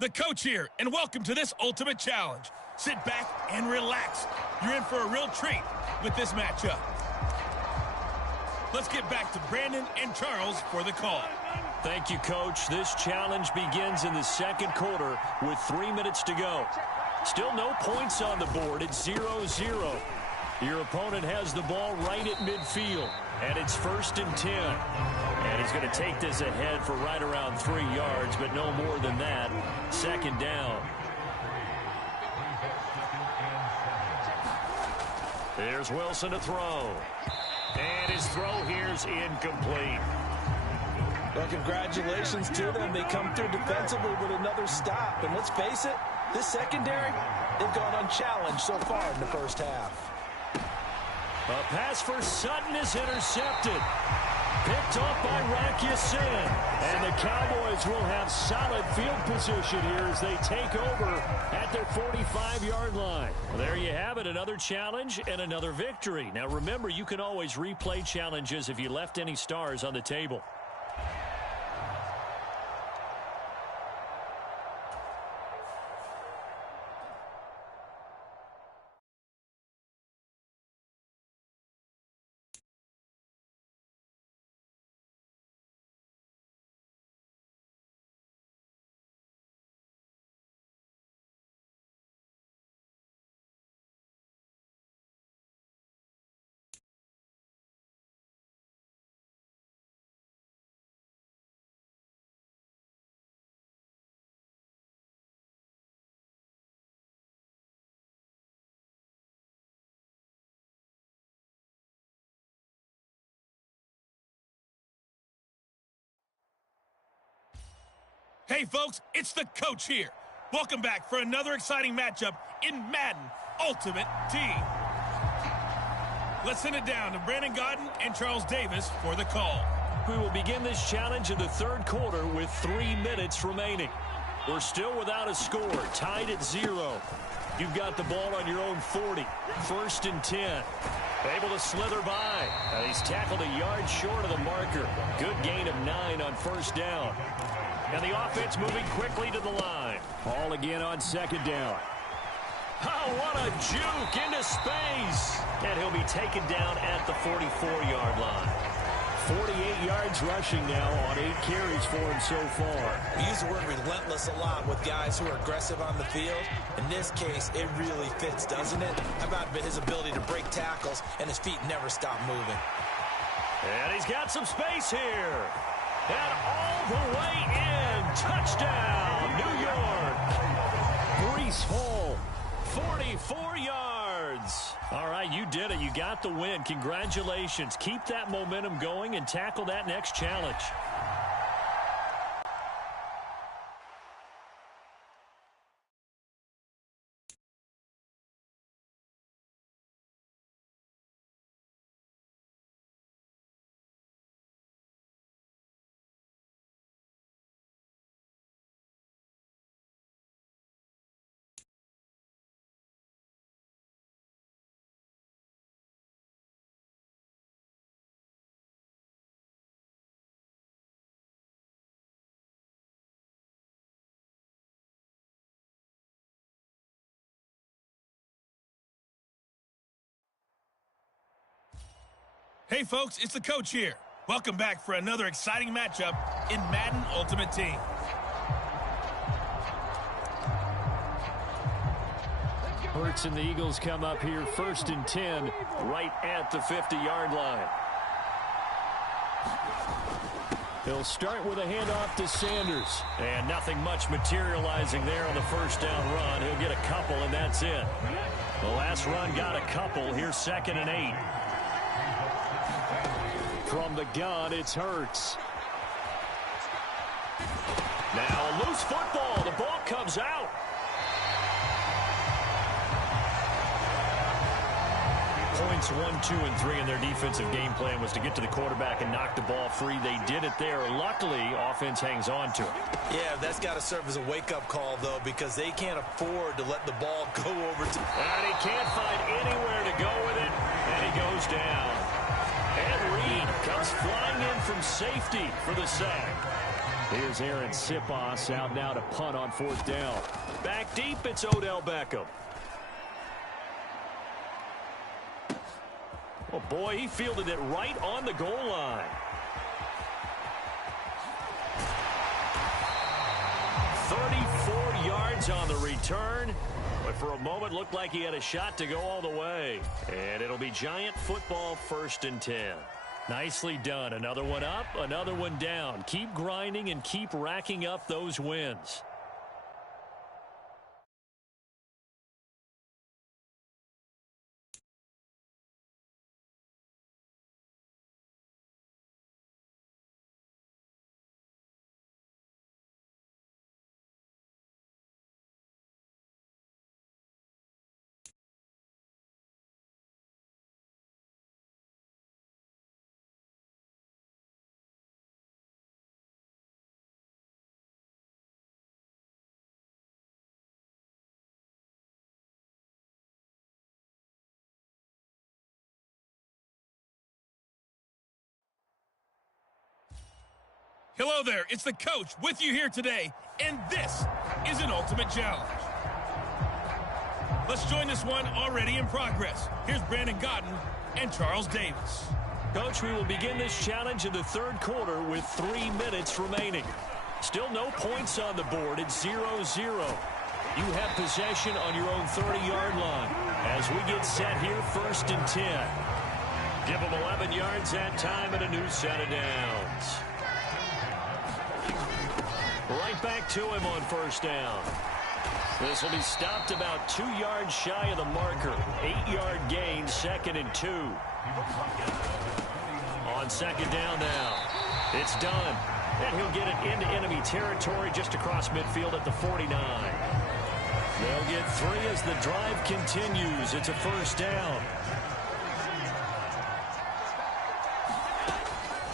The coach here, and welcome to this ultimate challenge. Sit back and relax. You're in for a real treat with this matchup. Let's get back to Brandon and Charles for the call. Thank you, Coach. This challenge begins in the second quarter with 3 minutes to go. Still no points on the board. It's 0-0. Your opponent has the ball right at midfield, and it's 1st and 10. And he's going to take this ahead for right around 3 yards, but no more than that. 2nd down. Here's Wilson to throw. And his throw here's incomplete. Well, congratulations to them. They come through defensively with another stop. And let's face it, this secondary, they've gone unchallenged so far in the first half. A pass for Sutton is intercepted. Picked off by Rakiasin. And the Cowboys will have solid field position here as they take over at their 45-yard line. Well, there you have it, another challenge and another victory. Now remember, you can always replay challenges if you left any stars on the table. Hey, folks, it's the coach here. Welcome back for another exciting matchup in Madden Ultimate Team. Let's send it down to Brandon Gaudin and Charles Davis for the call. We will begin this challenge in the third quarter with 3 minutes remaining. We're still without a score, tied at 0. You've got the ball on your own 40, 1st and 10. Able to slither by. And he's tackled a yard short of the marker. Good gain of 9 on 1st down. And the offense moving quickly to the line. Ball again on 2nd down. Oh, what a juke into space. And he'll be taken down at the 44-yard line. 48 yards rushing now on 8 carries for him so far. We use the word relentless a lot with guys who are aggressive on the field. In this case, it really fits, doesn't it? How about his ability to break tackles and his feet never stop moving? And he's got some space here. And all the way in. Touchdown, New York. Breece Hall, 44 yards. All right, you did it. You got the win. Congratulations. Keep that momentum going and tackle that next challenge. Hey, folks, it's the coach here. Welcome back for another exciting matchup in Madden Ultimate Team. Hurts and the Eagles come up here 1st and 10 right at the 50-yard line. He'll start with a handoff to Sanders. And nothing much materializing there on the 1st down run. He'll get a couple, and that's it. The last run got a couple. Here's 2nd and 8. From the gun, it's Hurts. Now a loose football. The ball comes out. Points 1, 2, and 3 in their defensive game plan was to get to the quarterback and knock the ball free. They did it there. Luckily, offense hangs on to it. Yeah, that's got to serve as a wake-up call, though, because they can't afford to let the ball go over to... And he can't find anywhere to go with it, and he goes down. And Reed comes flying in from safety for the sack. Here's Aaron Sipos out now to punt on 4th down. Back deep, it's Odell Beckham. Oh, boy, he fielded it right on the goal line. 34 yards on the return. But for a moment, looked like he had a shot to go all the way. And it'll be Giant football, 1st and 10. Nicely done. Another one up, another one down. Keep grinding and keep racking up those wins. Hello there, it's the coach with you here today, and this is an ultimate challenge. Let's join this one already in progress. Here's Brandon Gaudin and Charles Davis. Coach, we will begin this challenge in the 3rd quarter with 3 minutes remaining. Still no points on the board. It's 0-0. You have possession on your own 30-yard line. As we get set here, 1st and 10. Give them 11 yards that time and a new set of downs. Right back to him on 1st down. This will be stopped about 2 yards shy of the marker. 8-yard gain, 2nd and 2. On 2nd down now. It's done. And he'll get it into enemy territory just across midfield at the 49. They'll get 3 as the drive continues. It's a 1st down.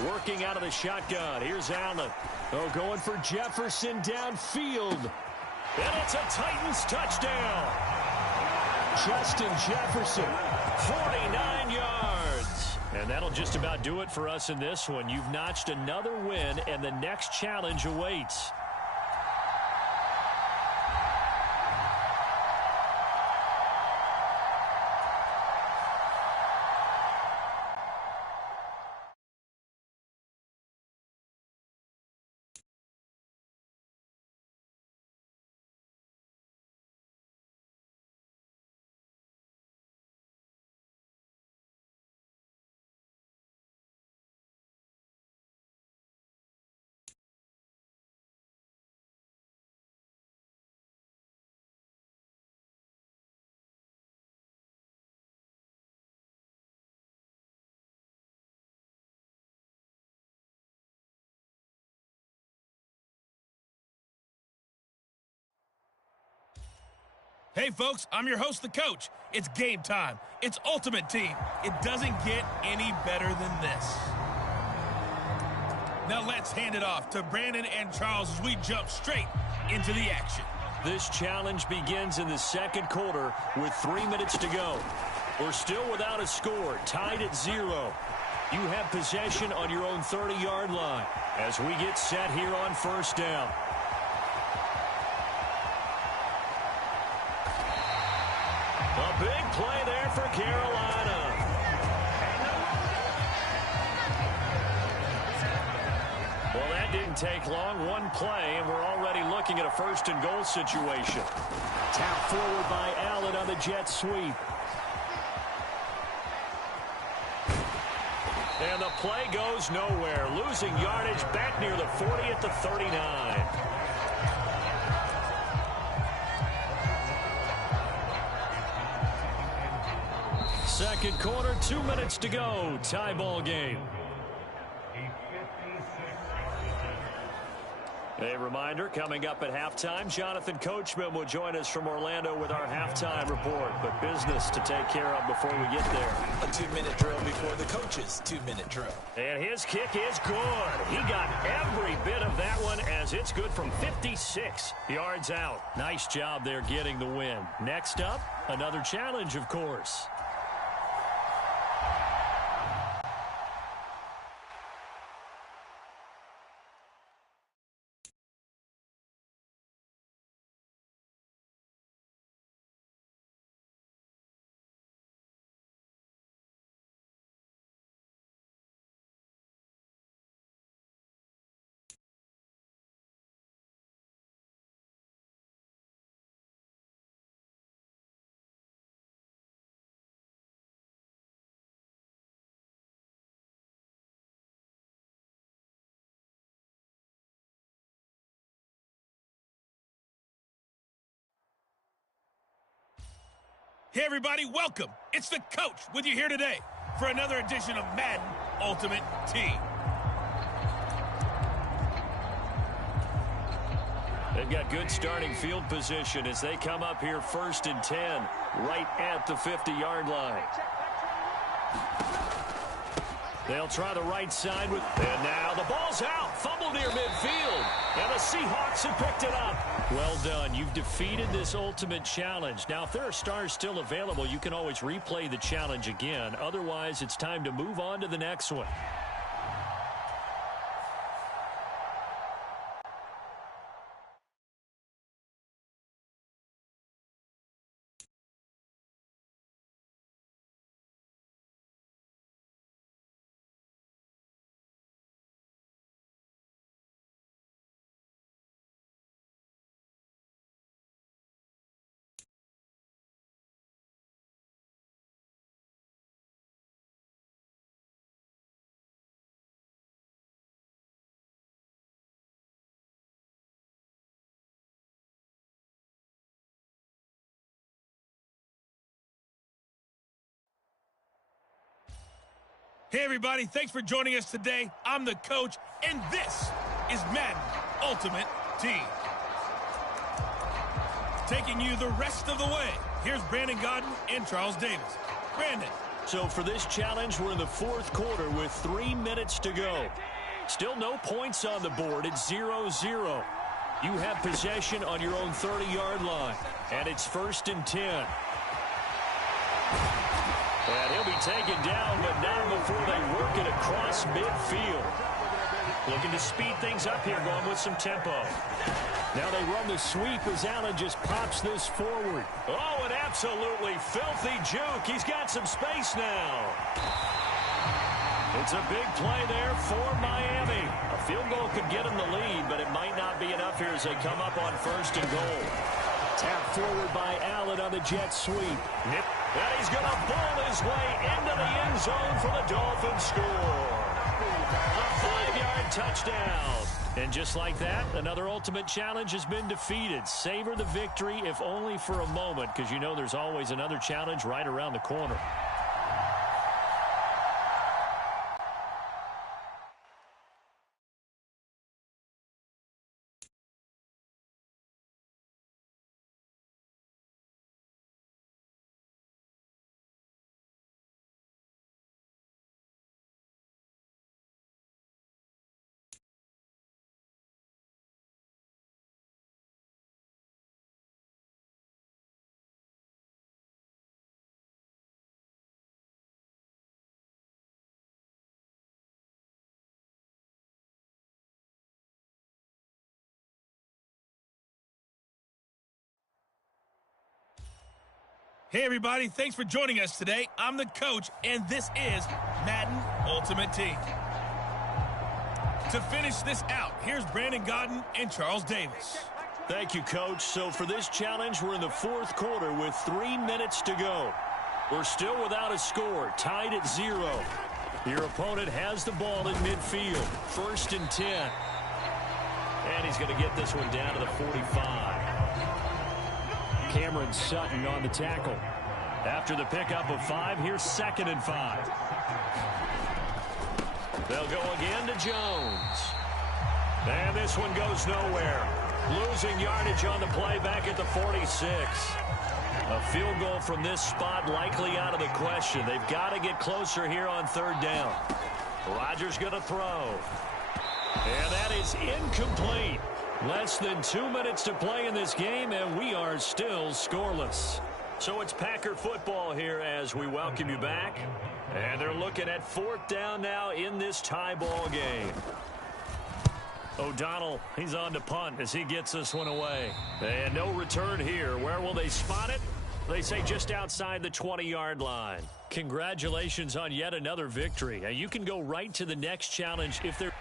Working out of the shotgun. Here's Allen. Oh, going for Jefferson downfield. And it's a Titans touchdown. Justin Jefferson, 49 yards. And that'll just about do it for us in this one. You've notched another win, and the next challenge awaits. Hey, folks, I'm your host, the coach. It's game time. It's Ultimate Team. It doesn't get any better than this. Now let's hand it off to Brandon and Charles as we jump straight into the action. This challenge begins in the 2nd quarter with 3 minutes to go. We're still without a score, tied at 0. You have possession on your own 30-yard line as we get set here on 1st down. A big play there for Carolina. Well, that didn't take long. One play, and we're already looking at a 1st and goal situation. Tap forward by Allen on the jet sweep. And the play goes nowhere. Losing yardage back near the 40 at the 39. Second quarter, 2 minutes to go. Tie ball game. A reminder, coming up at halftime, Jonathan Coachman will join us from Orlando with our halftime report. But business to take care of before we get there. A 2-minute drill before the coach's 2-minute drill. And his kick is good. He got every bit of that one as it's good from 56 yards out. Nice job there getting the win. Next up, another challenge, of course. Hey everybody, welcome. It's the coach with you here today for another edition of Madden Ultimate Team. They've got good starting field position as they come up here 1st and 10, right at the 50-yard line. They'll try the right side with, and now the ball's out, fumble near midfield, and the Seahawks have picked it up. Well done. You've defeated this ultimate challenge. Now, if there are stars still available, you can always replay the challenge again. Otherwise, it's time to move on to the next one. Hey everybody, thanks for joining us today. I'm the coach, and this is Madden Ultimate Team. Taking you the rest of the way, here's Brandon Gaudin and Charles Davis. Brandon. So for this challenge, we're in the 4th quarter with 3 minutes to go. Still no points on the board. It's 0-0. You have possession on your own 30-yard line, and it's 1st and 10. And he'll be taken down, but not before they work it across midfield. Looking to speed things up here, going with some tempo. Now they run the sweep as Allen just pops this forward. Oh, an absolutely filthy juke. He's got some space now. It's a big play there for Miami. A field goal could get him the lead, but it might not be enough here as they come up on 1st and goal. Tap forward by Allen on the jet sweep. Nip. And he's going to ball his way into the end zone for the Dolphins score. A 5-yard touchdown. And just like that, another ultimate challenge has been defeated. Savor the victory, if only for a moment, because you know there's always another challenge right around the corner. Hey everybody, thanks for joining us today. I'm the coach, and this is Madden Ultimate Team. To finish this out, here's Brandon Gaudin and Charles Davis. Thank you, Coach. So for this challenge, we're in the 4th quarter with 3 minutes to go. We're still without a score, tied at 0. Your opponent has the ball in midfield, 1st and 10. And he's going to get this one down to the 45. Cameron Sutton on the tackle. After the pickup of 5, here's 2nd and 5. They'll go again to Jones. And this one goes nowhere. Losing yardage on the play back at the 46. A field goal from this spot likely out of the question. They've got to get closer here on 3rd down. Rodgers going to throw. And that is incomplete. Less than 2 minutes to play in this game, and we are still scoreless. So it's Packer football here as we welcome you back. And they're looking at 4th down now in this tie ball game. O'Donnell, he's on to punt as he gets this one away. And no return here. Where will they spot it? They say just outside the 20-yard line. Congratulations on yet another victory. Now you can go right to the next challenge if they're...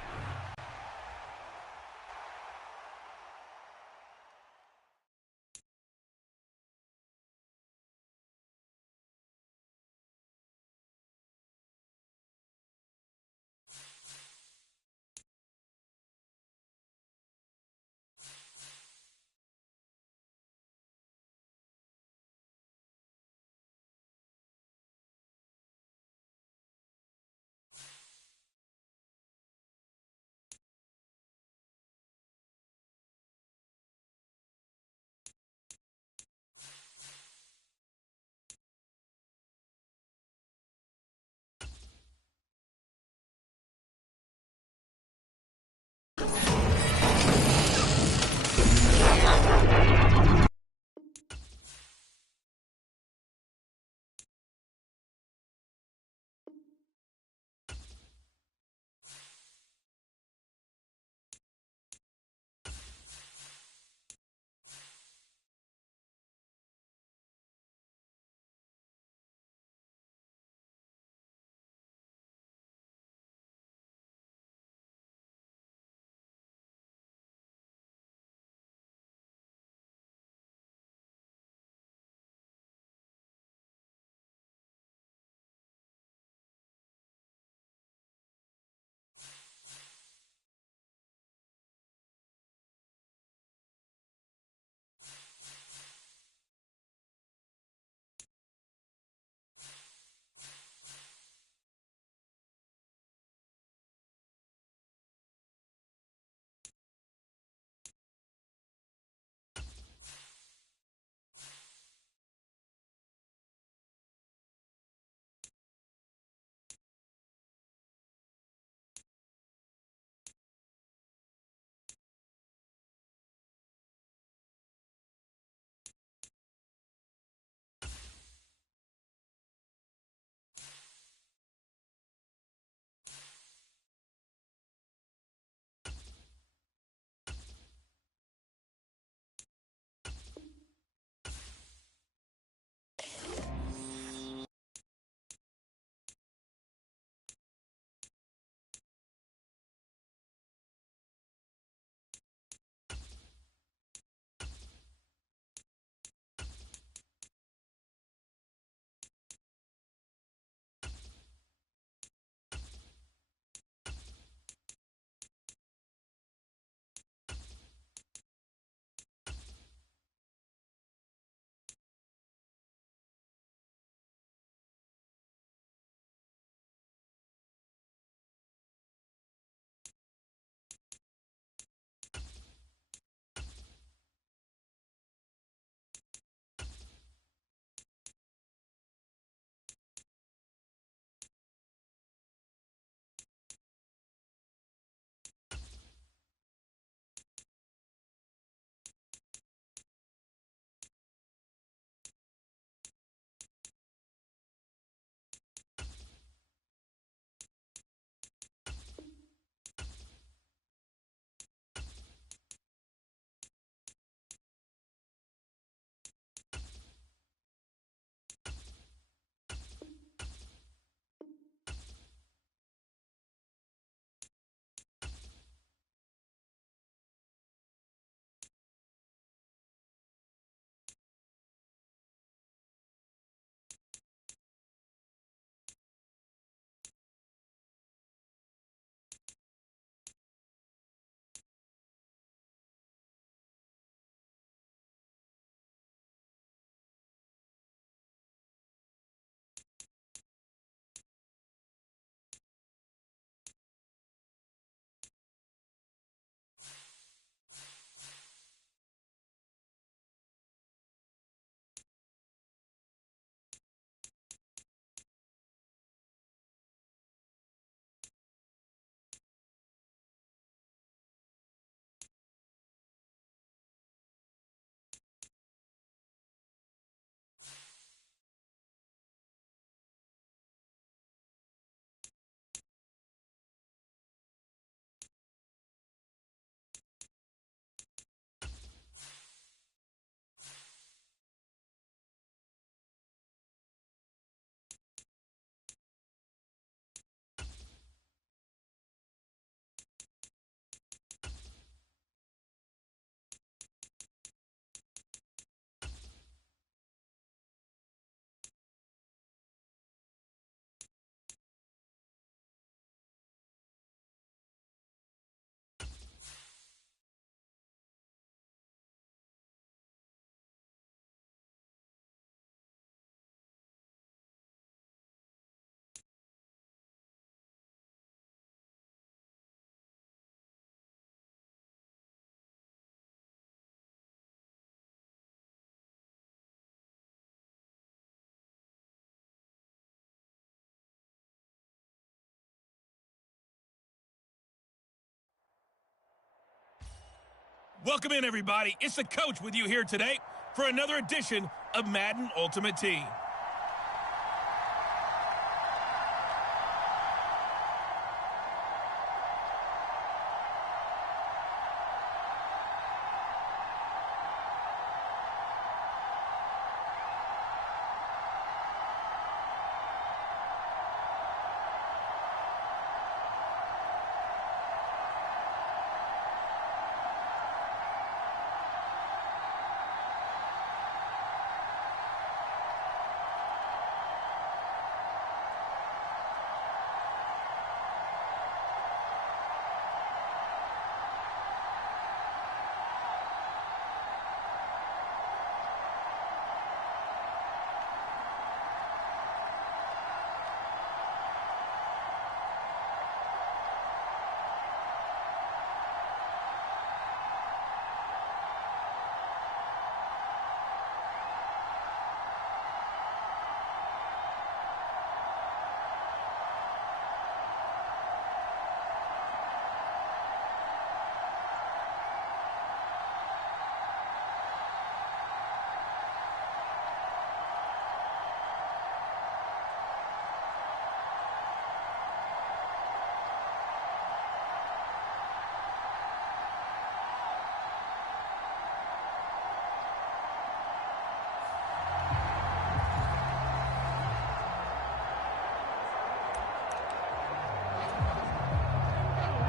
Welcome in, everybody. It's the coach with you here today for another edition of Madden Ultimate Team.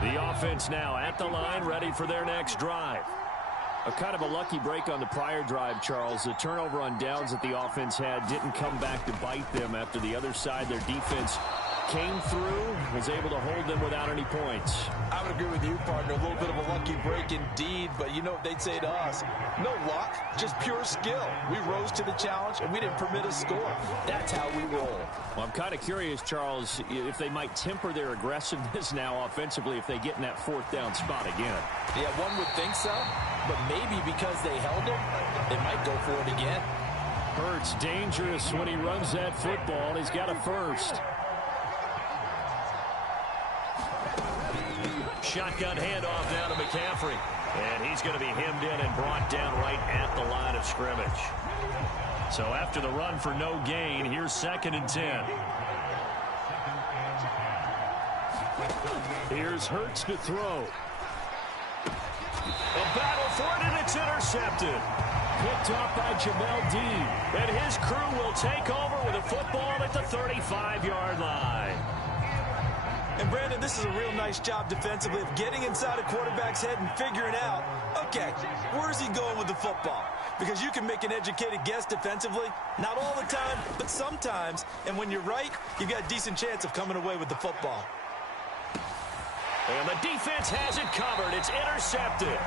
The offense now at the line, ready for their next drive. A kind of a lucky break on the prior drive, Charles. The turnover on downs that the offense had didn't come back to bite them after the other side. Their defense came through, was able to hold them without any points. I would agree with you, partner. A little bit of a lucky break indeed, but you know what they'd say to us? No luck, just pure skill. We rose to the challenge, and we didn't permit a score. That's how we roll. Well, I'm kind of curious, Charles, if they might temper their aggressiveness now offensively if they get in that fourth down spot again. Yeah, one would think so, but maybe because they held him, they might go for it again. Hurts dangerous when he runs that football. He's got a first. Shotgun handoff now to McCaffrey. And he's going to be hemmed in and brought down right at the line of scrimmage. So after the run for no gain, here's 2nd and 10. Here's Hurts to throw. A battle for it, and it's intercepted. Picked off by Jamel Dean. And his crew will take over with a football at the 35-yard line. And, Brandon, this is a real nice job defensively of getting inside a quarterback's head and figuring out, okay, where's he going with the football? Because you can make an educated guess defensively, not all the time, but sometimes. And when you're right, you've got a decent chance of coming away with the football. And the defense has it covered. It's intercepted.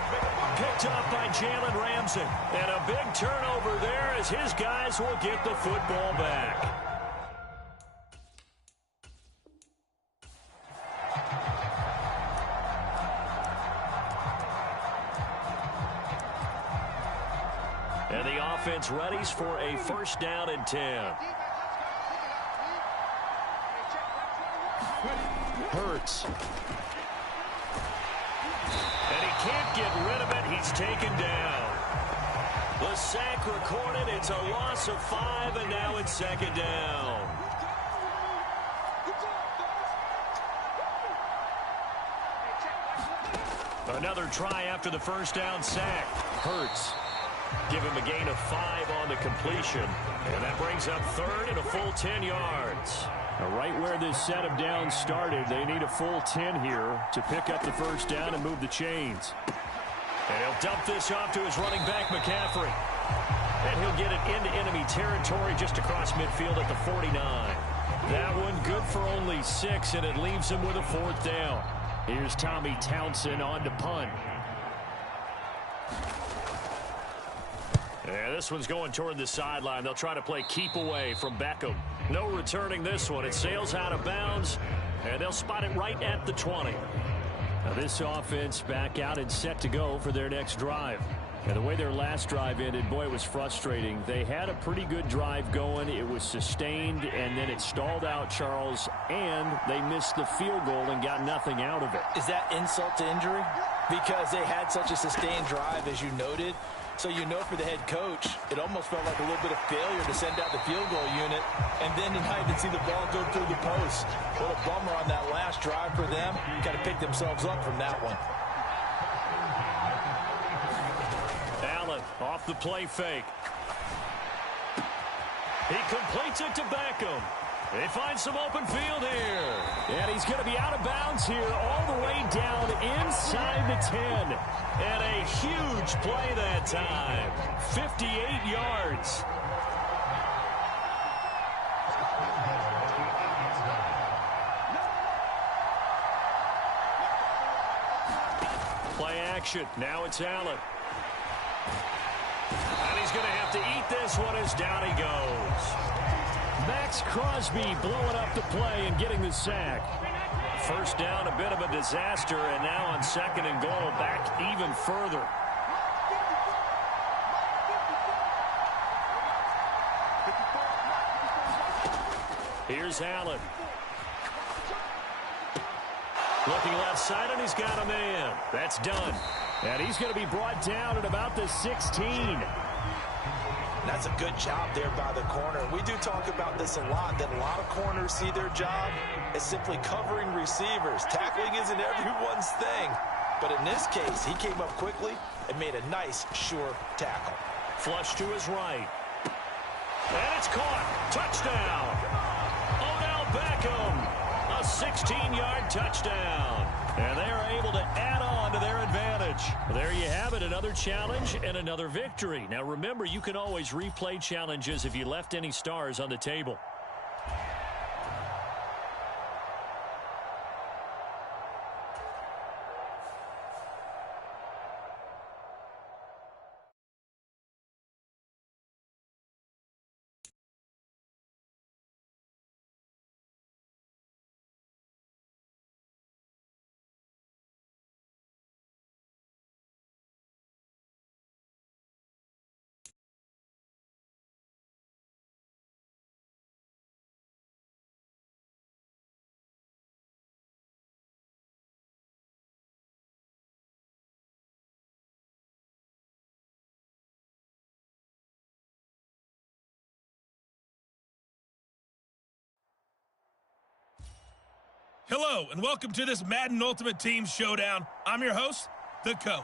Picked off by Jalen Ramsey. And a big turnover there as his guys will get the football back. And the offense readies for a 1st down and 10. Hurts. And he can't get rid of it. He's taken down. The sack recorded. It's a loss of 5, and now it's 2nd down. Another try after the 1st down sack. Hurts. Give him a gain of 5 on the completion. And that brings up 3rd and a full 10 yards. Now, right where this set of downs started, they need a full 10 here to pick up the 1st down and move the chains. And he'll dump this off to his running back, McCaffrey. And he'll get it into enemy territory just across midfield at the 49. That one good for only 6, and it leaves him with a 4th down. Here's Tommy Townsend on to punt. Yeah, this one's going toward the sideline. They'll try to play keep away from Beckham. No returning this one. It sails out of bounds, and they'll spot it right at the 20. Now this offense back out and set to go for their next drive. And the way their last drive ended, boy, it was frustrating. They had a pretty good drive going. It was sustained, and then it stalled out, Charles, and they missed the field goal and got nothing out of it. Is that insult to injury? Because they had such a sustained drive, as you noted. So you know for the head coach, it almost felt like a little bit of failure to send out the field goal unit and then to not even see the ball go through the post. What a bummer on that last drive for them. Got to pick themselves up from that one. Allen off the play fake. He completes it to Beckham. They find some open field here. And he's going to be out of bounds here all the way down inside the 10. And a huge play that time. 58 yards. Play action. Now it's Allen. And he's going to have to eat this one as down he goes. Max Crosby blowing up the play and getting the sack. First down, a bit of a disaster, and now on 2nd and goal, back even further. Here's Allen. Looking left side, and he's got a man. That's done. And he's going to be brought down at about the 16. That's a good job there by the corner. We do talk about this a lot, that a lot of corners see their job as simply covering receivers. Tackling isn't everyone's thing. But in this case, he came up quickly and made a nice, sure tackle. Flush to his right. And it's caught. Touchdown. Odell Beckham. A 16-yard touchdown. And they are able to add on to their advantage. There you have it, another challenge and another victory. Now remember, you can always replay challenges if you left any stars on the table. Hello, and welcome to this Madden Ultimate Team Showdown. I'm your host, the Coach.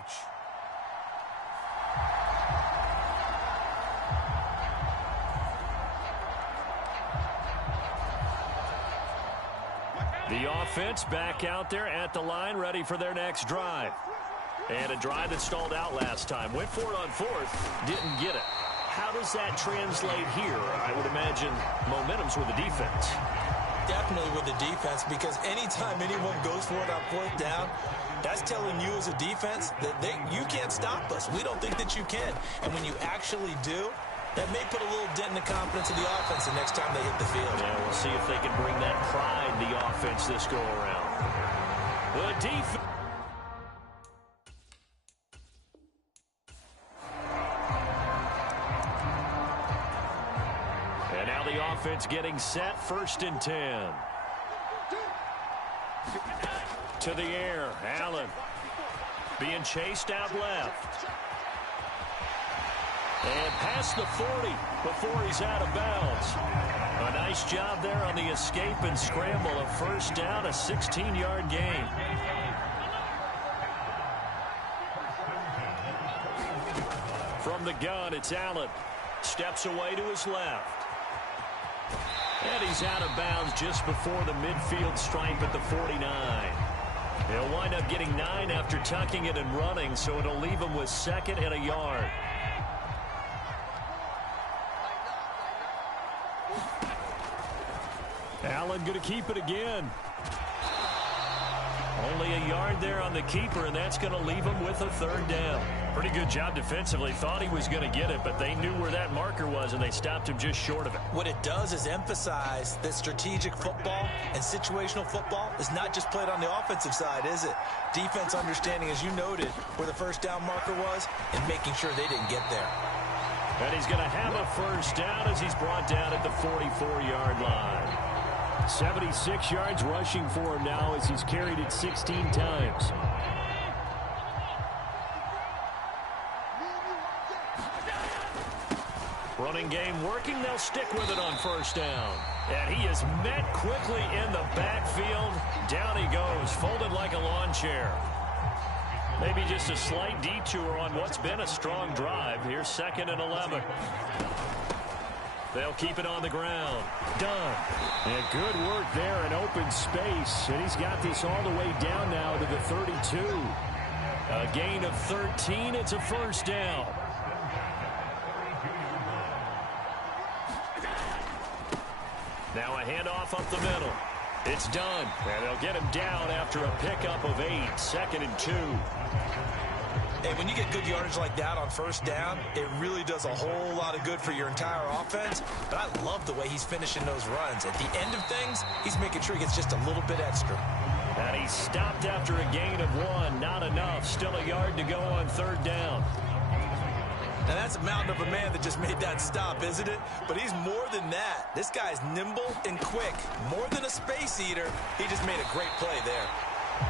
The offense back out there at the line, ready for their next drive. And a drive that stalled out last time. Went for it on 4th, didn't get it. How does that translate here? I would imagine momentum's with the defense. Definitely with the defense, because anytime anyone goes for it on 4th down, that's telling you as a defense that you can't stop us. We don't think that you can. And when you actually do, that may put a little dent in the confidence of the offense the next time they hit the field. Yeah, we'll see if they can bring that pride in the offense this go around. The defense. And now the offense getting set, 1st and 10. To the air, Allen being chased out left. And past the 40 before he's out of bounds. A nice job there on the escape and scramble. A 1st down, a 16-yard gain. From the gun, it's Allen. Steps away to his left. And he's out of bounds just before the midfield stripe at the 49. He'll wind up getting 9 after tucking it and running, so it'll leave him with 2nd and a yard. Allen going to keep it again. Only a yard there on the keeper, and that's going to leave him with a 3rd down. Pretty good job defensively. Thought he was going to get it, but they knew where that marker was, and they stopped him just short of it. What it does is emphasize that strategic football and situational football is not just played on the offensive side, is it? Defense understanding, as you noted, where the 1st down marker was and making sure they didn't get there. And he's going to have a 1st down as he's brought down at the 44-yard line. 76 yards rushing for him now as he's carried it 16 times. Running game working. They'll stick with it on first down. And he is met quickly in the backfield. Down he goes, folded like a lawn chair. Maybe just a slight detour on what's been a strong drive. Here's 2nd and 11. They'll keep it on the ground. Done. And good work there in open space. And he's got this all the way down now to the 32. A gain of 13. It's a first down. Now a handoff up the middle. It's done. And they'll get him down after a pickup of 8. 2nd and 2. Hey, when you get good yardage like that on first down, it really does a whole lot of good for your entire offense. But I love the way he's finishing those runs. At the end of things, he's making sure he gets just a little bit extra. And he stopped after a gain of 1. Not enough. Still a yard to go on 3rd down. Now, that's a mountain of a man that just made that stop, isn't it? But he's more than that. This guy's nimble and quick. More than a space eater. He just made a great play there.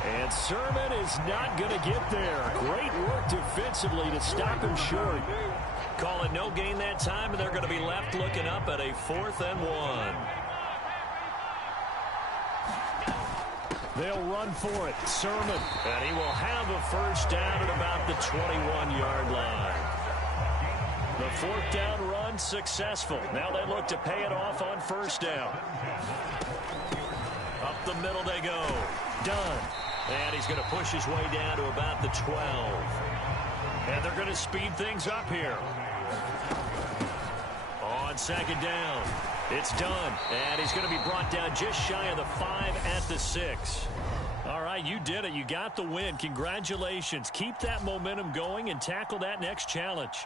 And Sermon is not going to get there. Great work defensively to stop him short. Call it no gain that time, and they're going to be left looking up at a 4th and 1. They'll run for it. Sermon. And he will have a first down at about the 21-yard line. The 4th down run successful. Now they look to pay it off on first down. Up the middle they go. Done. And he's going to push his way down to about the 12. And they're going to speed things up here. On 2nd down. It's done. And he's going to be brought down just shy of the 5 at the 6. All right, you did it. You got the win. Congratulations. Keep that momentum going and tackle that next challenge.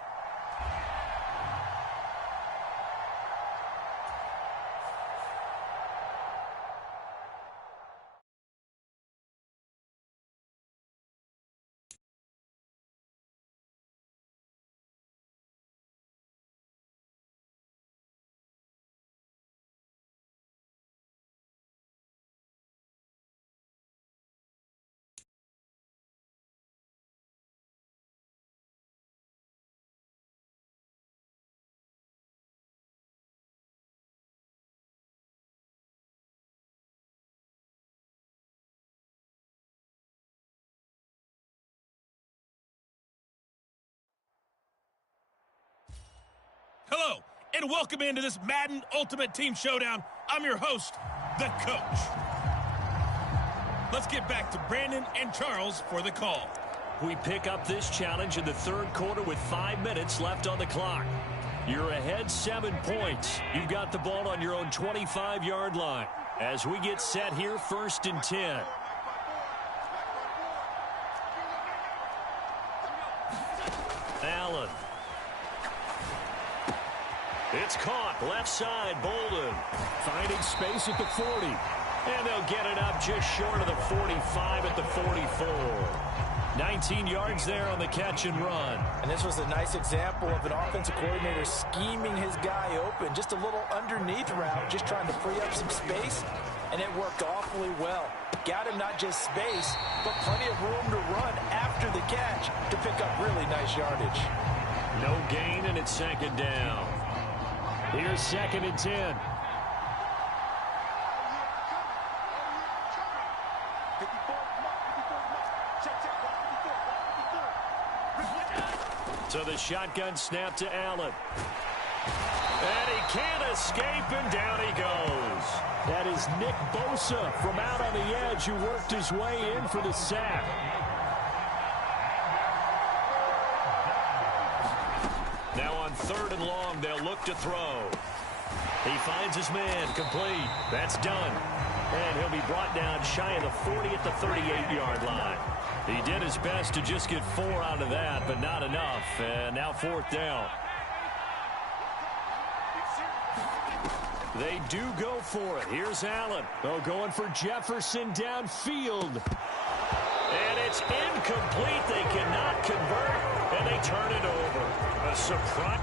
Hello, and welcome into this Madden Ultimate Team Showdown. I'm your host, the Coach. Let's get back to Brandon and Charles for the call. We pick up this challenge in the 3rd quarter with 5 minutes left on the clock. You're ahead 7 points. You've got the ball on your own 25-yard line. As we get set here, 1st and 10. Allen. It's caught. Left side, Bolden. Finding space at the 40. And they'll get it up just short of the 45 at the 44. 19 yards there on the catch and run. And this was a nice example of an offensive coordinator scheming his guy open. Just a little underneath route, just trying to free up some space. And it worked awfully well. Got him not just space, but plenty of room to run after the catch to pick up really nice yardage. No gain, and it's 2nd down. Here's 2nd and 10. So the shotgun snap to Allen. And he can't escape, and down he goes. That is Nick Bosa from out on the edge who worked his way in for the sack. Now on 3rd and long, they'll look to throw. He finds his man, complete. That's done. And he'll be brought down shy of the 40 at the 38-yard line. He did his best to just get 4 out of that, but not enough. And now 4th down. They do go for it. Here's Allen. Oh, going for Jefferson downfield. And it's incomplete. They cannot convert, and they turn it over. A surprise.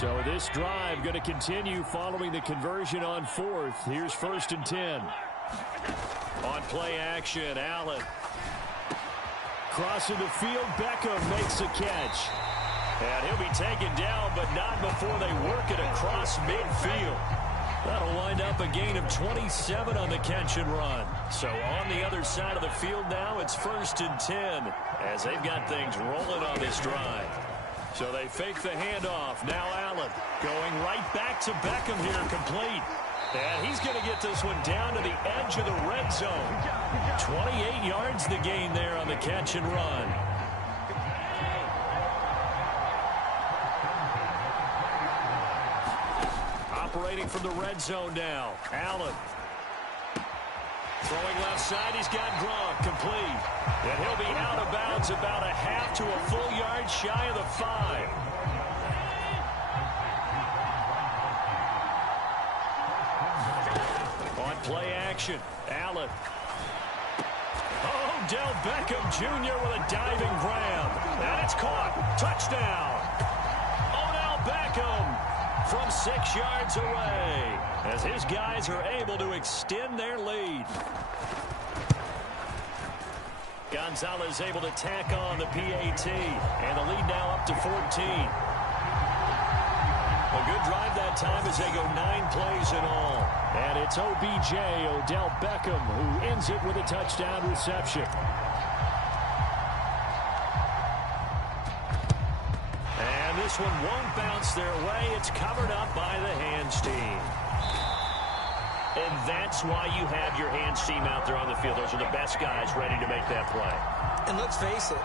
So this drive going to continue following the conversion on 4th. Here's 1st and 10. On play action, Allen. Crossing the field, Beckham makes a catch. And he'll be taken down, but not before they work it across midfield. That'll wind up a gain of 27 on the catch and run. So on the other side of the field now, it's 1st and 10 as they've got things rolling on this drive. So they fake the handoff. Now Allen going right back to Beckham here, complete. And he's going to get this one down to the edge of the red zone. 28 yards the gain there on the catch and run. Operating from the red zone now. Allen. Throwing left side, he's got Gronk, complete. And he'll be out of bounds about a half to a full yard shy of the 5. On play action, Allen. Oh, Odell Beckham Jr. with a diving grab. And it's caught. Touchdown. Odell Beckham from 6 yards away as his guys are able to extend their lead. Gonzalez able to tack on the PAT, and the lead now up to 14. A good drive that time as they go 9 plays in all. And it's OBJ, Odell Beckham, who ends it with a touchdown reception. And this one won't bounce their way. It's covered up by the hands team. And that's why you have your hands team out there on the field. Those are the best guys ready to make that play. And let's face it,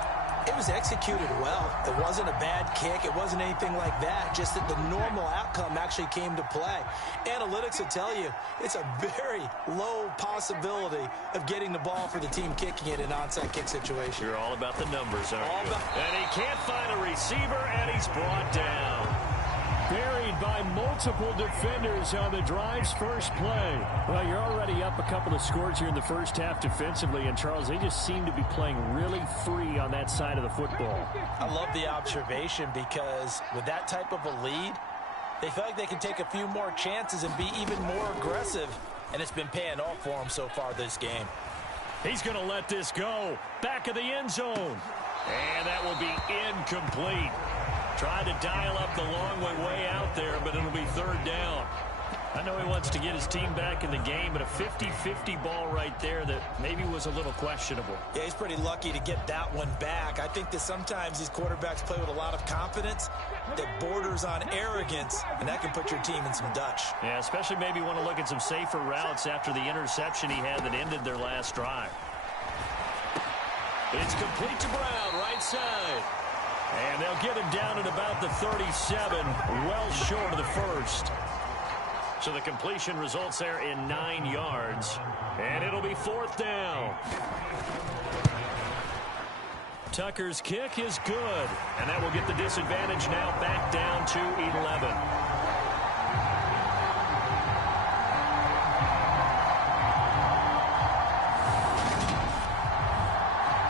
it was executed well. It wasn't a bad kick. It wasn't anything like that. Just that the normal outcome actually came to play. Analytics will tell you it's a very low possibility of getting the ball for the team kicking it in an onside kick situation. You're all about the numbers, aren't you? And he can't find a receiver, and he's brought down. Buried by multiple defenders on the drive's first play. Well, you're already up a couple of scores here in the first half defensively, and Charles, they just seem to be playing really free on that side of the football. I love the observation because with that type of a lead, they feel like they can take a few more chances and be even more aggressive, and it's been paying off for them so far this game. He's going to let this go. Back of the end zone. And that will be incomplete. Tried to dial up the long way out there, but it'll be 3rd down. I know he wants to get his team back in the game, but a 50-50 ball right there that maybe was a little questionable. Yeah, he's pretty lucky to get that one back. I think that sometimes these quarterbacks play with a lot of confidence that borders on arrogance, and that can put your team in some Dutch. Yeah, especially maybe want to look at some safer routes after the interception he had that ended their last drive. It's complete to Brown, right side. And they'll get him down at about the 37, well short of the first. So the completion results there in 9 yards. And it'll be 4th down. Tucker's kick is good. And that will get the disadvantage now back down to 11.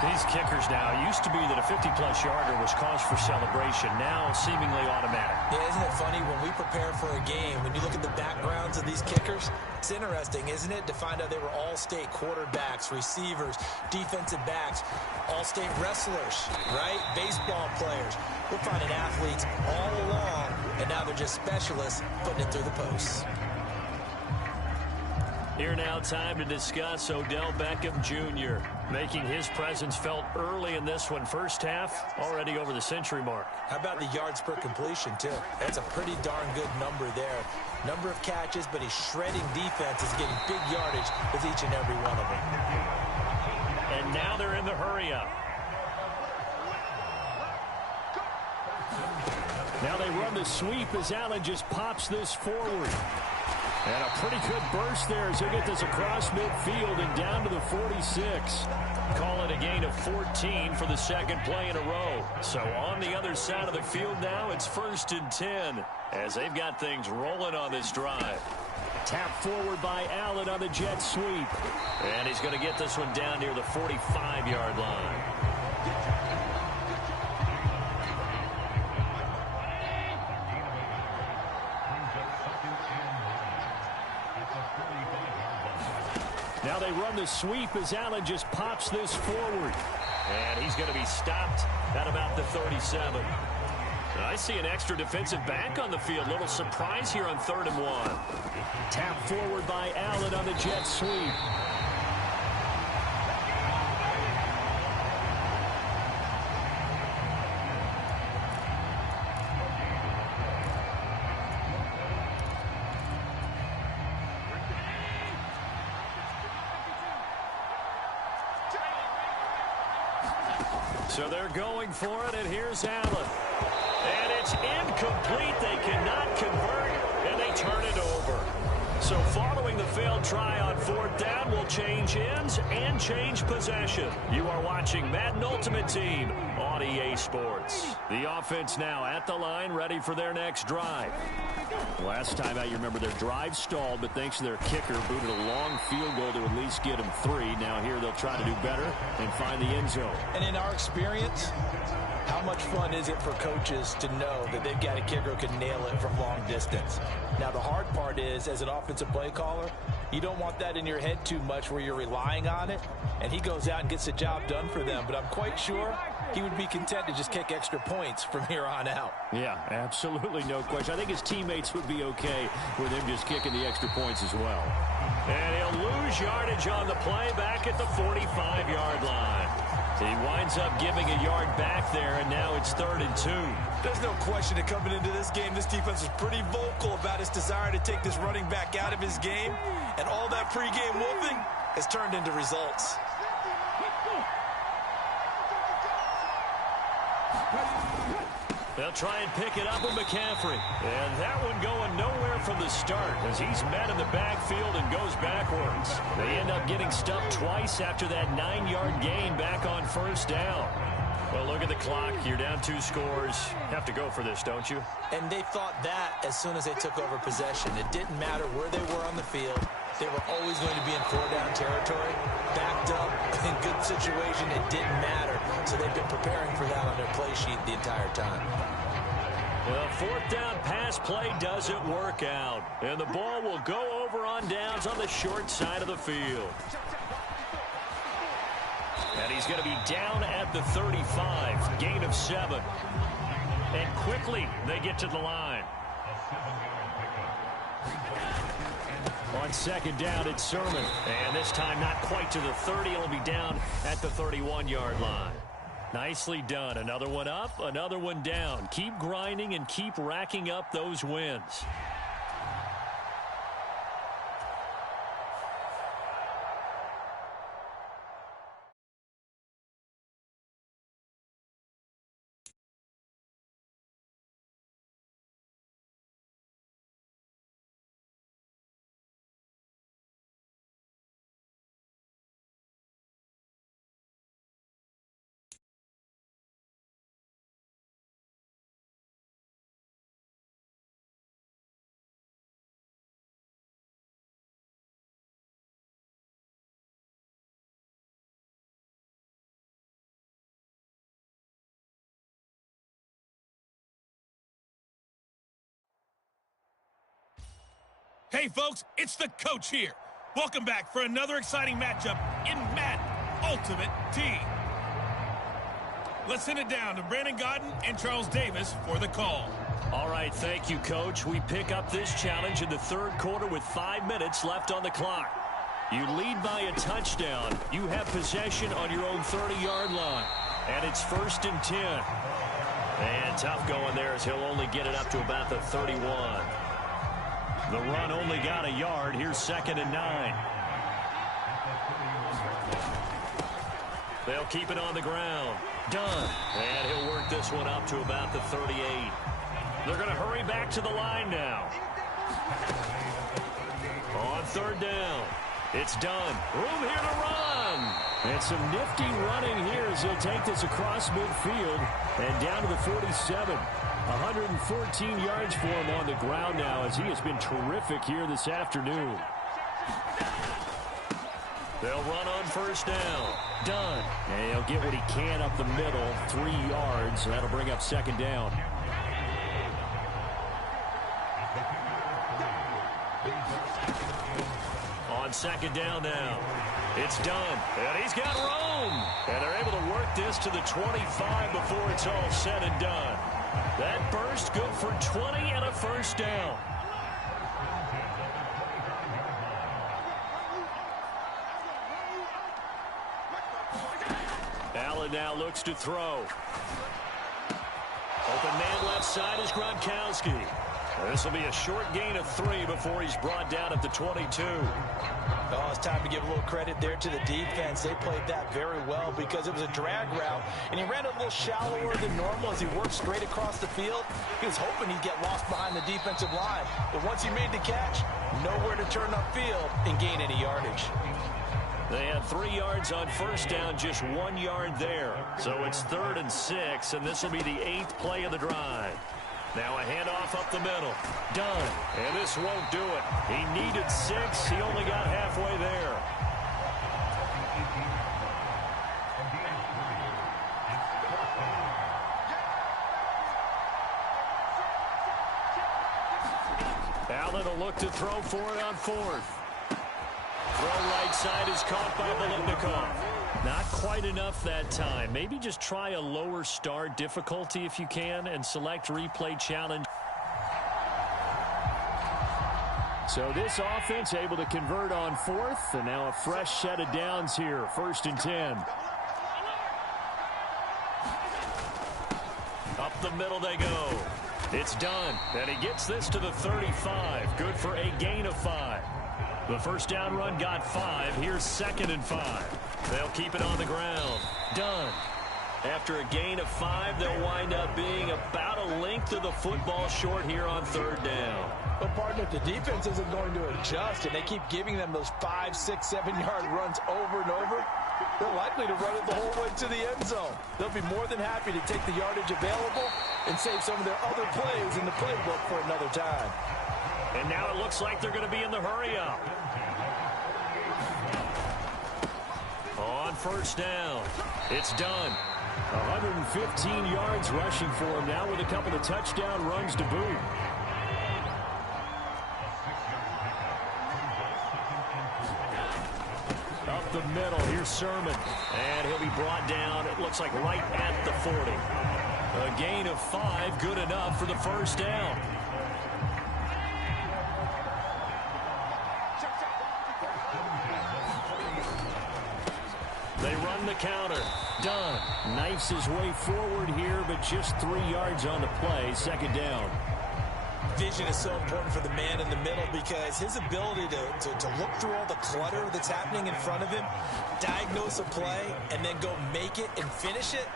These kickers now, it used to be that a 50-plus yarder was cause for celebration, now seemingly automatic. Yeah, isn't it funny when we prepare for a game, when you look at the backgrounds of these kickers, it's interesting, isn't it, to find out they were all-state quarterbacks, receivers, defensive backs, all-state wrestlers, right? Baseball players. We're finding athletes all along, and now they're just specialists putting it through the posts. Here now, time to discuss Odell Beckham Jr. making his presence felt early in this one. First half, already over the century mark. How about the yards per completion, too? That's a pretty darn good number there. Number of catches, but he's shredding defenses, getting big yardage with each and every one of them. And now they're in the hurry-up. Now they run the sweep as Allen just pops this forward. And a pretty good burst there as they get this across midfield and down to the 46. Call it a gain of 14 for the second play in a row. So on the other side of the field now, it's 1st and 10 as they've got things rolling on this drive. Tap forward by Allen on the jet sweep. And he's going to get this one down near the 45-yard line. Now they run the sweep as Allen just pops this forward. And he's going to be stopped at about the 37. I see an extra defensive back on the field. Little surprise here on 3rd and 1. Tap forward by Allen on the jet sweep. So they're going for it, and here's Allen. And it's incomplete. They cannot convert, and they turn it over. So following the failed try on 4th down will change ends and change possession. You are watching Madden Ultimate Team on EA Sports. The offense now at the line, ready for their next drive. Last time out, you remember their drive stalled, but thanks to their kicker, booted a long field goal to at least get them 3. Now here they'll try to do better and find the end zone. And in our experience, how much fun is it for coaches to know that they've got a kicker who can nail it from long distance? Now, the hard part is, as an offensive play caller, you don't want that in your head too much where you're relying on it, and he goes out and gets the job done for them. But I'm quite sure he would be content to just kick extra points from here on out. Yeah, absolutely no question. I think his teammates would be okay with him just kicking the extra points as well. And he'll lose yardage on the play back at the 45-yard line. He winds up giving a yard back there, and now it's 3rd and 2. There's no question that coming into this game, this defense is pretty vocal about its desire to take this running back out of his game, and all that pregame wolfing has turned into results. They'll try and pick it up with McCaffrey. And that one going nowhere from the start as he's met in the backfield and goes backwards. They end up getting stuffed twice after that 9-yard gain back on 1st down. Well, look at the clock. You're down 2 scores. Have to go for this, don't you? And they thought that as soon as they took over possession. It didn't matter where they were on the field. They were always going to be in 4-down territory, backed up, in good situation. It didn't matter. So they've been preparing for that on their play sheet the entire time. The 4th down pass play doesn't work out. And the ball will go over on downs on the short side of the field. And he's going to be down at the 35, gain of 7. And quickly they get to the line. On 2nd down, it's Sermon. And this time not quite to the 30. It'll be down at the 31-yard line. Nicely done. Another one up, another one down. Keep grinding and keep racking up those wins. Hey, folks, it's the coach here. Welcome back for another exciting matchup in Madden Ultimate Team. Let's send it down to Brandon Gaudin and Charles Davis for the call. All right, thank you, Coach. We pick up this challenge in the 3rd quarter with 5 minutes left on the clock. You lead by a touchdown. You have possession on your own 30-yard line. And it's 1st and 10. And tough going there as he'll only get it up to about the 31. The run only got a yard. Here's 2nd and 9. They'll keep it on the ground. Done. And he'll work this one up to about the 38. They're going to hurry back to the line now. On 3rd down. It's done. Room here to run. And some nifty running here as he'll take this across midfield and down to the 47. 114 yards for him on the ground now as he has been terrific here this afternoon. They'll run on 1st down. Done. And he'll get what he can up the middle, 3 yards. That'll bring up 2nd down. On On second down now. It's done. And he's got room. And they're able to work this to the 25 before it's all said and done. That burst good for 20 and a first down. Allen now looks to throw. Open man left side is Gronkowski. This will be a short gain of 3 before he's brought down at the 22. Oh, it's time to give a little credit there to the defense. They played that very well because it was a drag route, and he ran a little shallower than normal as he worked straight across the field. He was hoping he'd get lost behind the defensive line, but once he made the catch, nowhere to turn upfield and gain any yardage. They had 3 yards on first down, just 1 yard there. So it's 3rd and 6, and this will be the 8th play of the drive. Now a handoff up the middle. Done. And this won't do it. He needed 6. He only got halfway there. Allen will look to throw for it on 4th. Throw right side is caught by Biletnikoff. Not quite enough that time. Maybe just try a lower start difficulty if you can and select replay challenge. So this offense able to convert on 4th, and now a fresh set of downs here. 1st and 10. Up the middle they go. It's done. And he gets this to the 35. Good for a gain of 5. The first down run got 5. Here's 2nd and 5. They'll keep it on the ground. Done. After a gain of 5, they'll wind up being about a length of the football short here on 3rd down. But, partner, the defense isn't going to adjust, and they keep giving them those 5, 6, 7-yard runs over and over. They're likely to run it the whole way to the end zone. They'll be more than happy to take the yardage available and save some of their other plays in the playbook for another time. And now it looks like they're going to be in the hurry-up. On first down, it's done. 115 yards rushing for him now with a couple of touchdown runs to boot. Up the middle, here's Sermon. And he'll be brought down, it looks like right at the 40. A gain of 5, good enough for the first down. They run the counter. Done. Knifes his way forward here, but just 3 yards on the play. 2nd down. Vision is so important for the man in the middle because his ability to look through all the clutter that's happening in front of him, diagnose a play, and then go make it and finish it,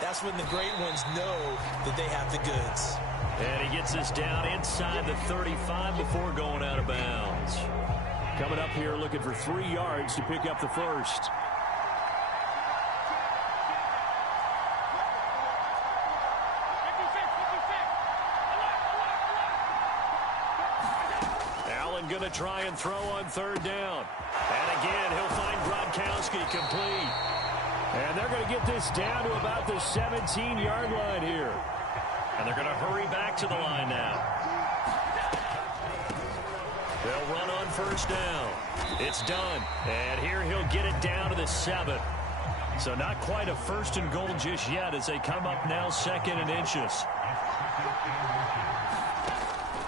that's when the great ones know that they have the goods. And he gets this down inside the 35 before going out of bounds. Coming up here looking for 3 yards to pick up the first. Going to try and throw on 3rd down. And again, he'll find Gronkowski complete. And they're going to get this down to about the 17-yard line here. And they're going to hurry back to the line now. They'll run on first down. It's done. And here he'll get it down to the 7. So not quite a 1st and goal just yet as they come up now 2nd and inches.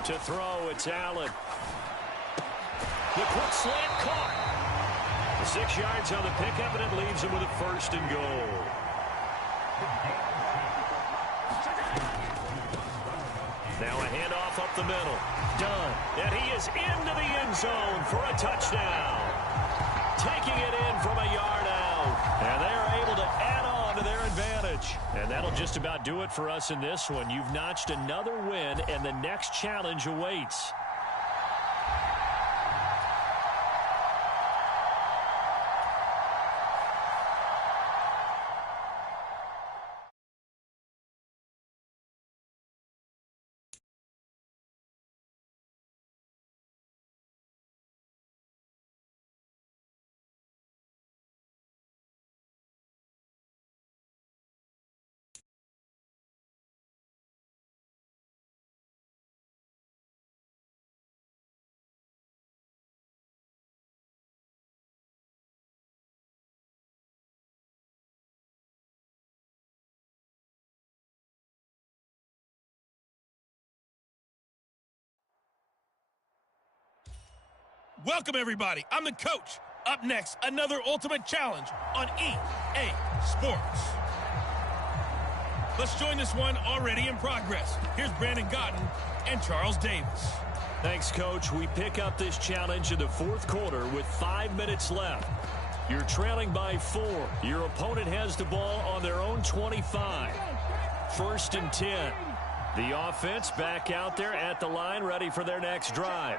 To throw, it's Allen. The quick slant caught. 6 yards on the pickup, and it leaves him with a 1st and goal. Now a handoff up the middle. Done. And he is into the end zone for a touchdown. Taking it in from a yard out. And they are able to add on to their advantage. And that'll just about do it for us in this one. You've notched another win, and the next challenge awaits. Welcome, everybody. I'm the coach. Up next, another ultimate challenge on EA Sports. Let's join this one already in progress. Here's Brandon Gaudin and Charles Davis. Thanks, Coach. We pick up this challenge in the fourth quarter with 5 minutes left. You're trailing by 4. Your opponent has the ball on their own 25. 1st and 10. The offense back out there at the line, ready for their next drive.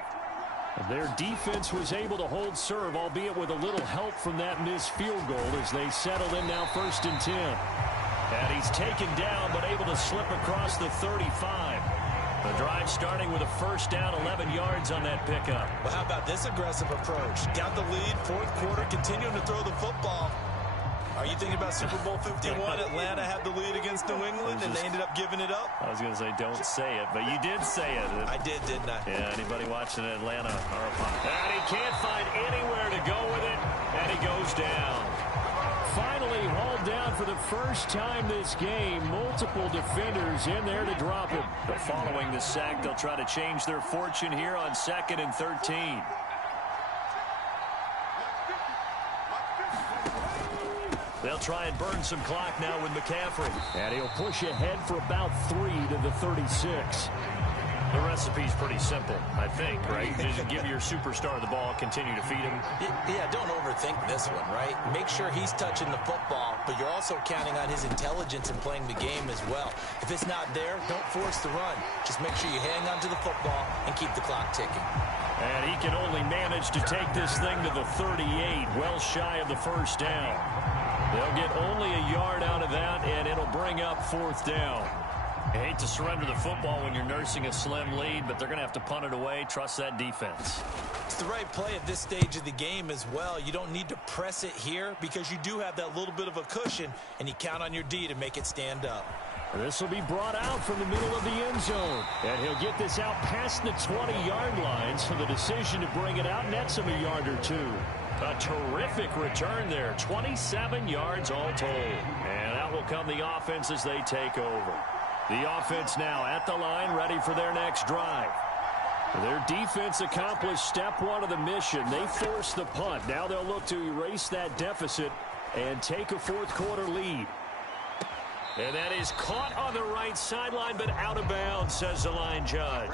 Their defense was able to hold serve, albeit with a little help from that missed field goal as they settle in now 1st and 10. And he's taken down, but able to slip across the 35. The drive starting with a first down, 11 yards on that pickup. Well, how about this aggressive approach? Got the lead, fourth quarter, continuing to throw the football. Are you thinking about Super Bowl 51? Atlanta had the lead against New England, and they ended up giving it up? I was going to say, don't say it, but you did say it. I did, didn't I? Yeah, anybody watching Atlanta are upon. And he can't find anywhere to go with it, and he goes down. Finally hauled down for the first time this game. Multiple defenders in there to drop him. But following the sack, they'll try to change their fortune here on 2nd and 13. They'll try and burn some clock now with McCaffrey. And he'll push ahead for about 3 to the 36. The recipe's pretty simple, I think, right? Just give your superstar the ball, continue to feed him. Yeah, don't overthink this one, right? Make sure he's touching the football, but you're also counting on his intelligence in playing the game as well. If it's not there, don't force the run. Just make sure you hang on to the football and keep the clock ticking. And he can only manage to take this thing to the 38, well shy of the first down. They'll get only a yard out of that, and it'll bring up 4th down. I hate to surrender the football when you're nursing a slim lead, but they're going to have to punt it away. Trust that defense. It's the right play at this stage of the game as well. You don't need to press it here because you do have that little bit of a cushion, and you count on your D to make it stand up. This will be brought out from the middle of the end zone. And he'll get this out past the 20-yard line, so the decision to bring it out nets him a yard or 2. A terrific return there. 27 yards all told. And out will come the offense as they take over. The offense now at the line, ready for their next drive. Their defense accomplished step 1 of the mission. They forced the punt. Now they'll look to erase that deficit and take a fourth quarter lead. And that is caught on the right sideline, but out of bounds, says the line judge.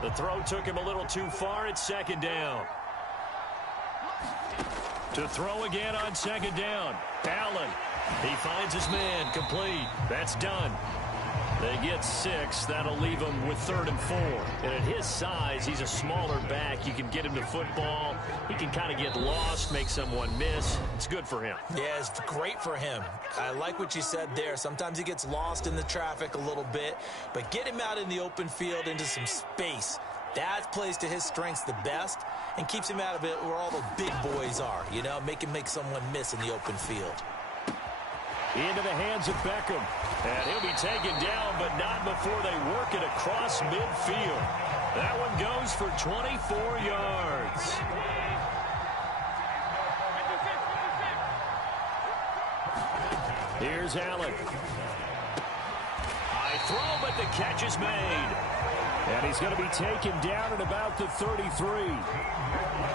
The throw took him a little too far. It's 2nd down. To throw again on 2nd down. Allen. He finds his man. Complete. That's done. They get 6. That'll leave him with 3rd and 4. And at his size, he's a smaller back. You can get him to football. He can kind of get lost, make someone miss. It's good for him. Yeah, it's great for him. I like what you said there. Sometimes he gets lost in the traffic a little bit, but get him out in the open field into some space. That plays to his strengths the best and keeps him out of it where all the big boys are, you know, make him make someone miss in the open field. Into the hands of Beckham. And he'll be taken down, but not before they work it across midfield. That one goes for 24 yards. Here's Allen. High throw, but the catch is made. And he's going to be taken down at about the 33.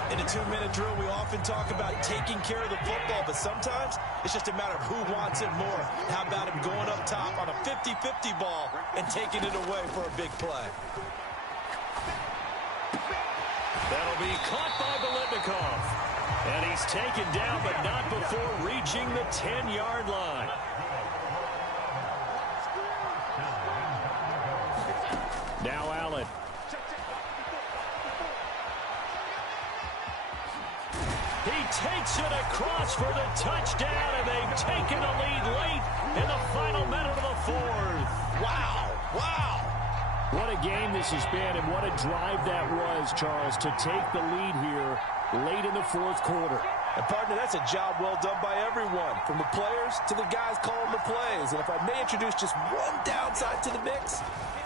In a 2-minute drill, we often talk about taking care of the football, but sometimes it's just a matter of who wants it more. How about him going up top on a 50-50 ball and taking it away for a big play? That'll be caught by Biletnikoff. And he's taken down, but not before reaching the 10-yard line. Now Allen. He takes it across for the touchdown, and they've taken the lead late in the final minute of the 4th. Wow, wow. What a game this has been, and what a drive that was, Charles, to take the lead here late in the fourth quarter. And, partner, that's a job well done by everyone, from the players to the guys calling the plays. And if I may introduce just one downside to the mix,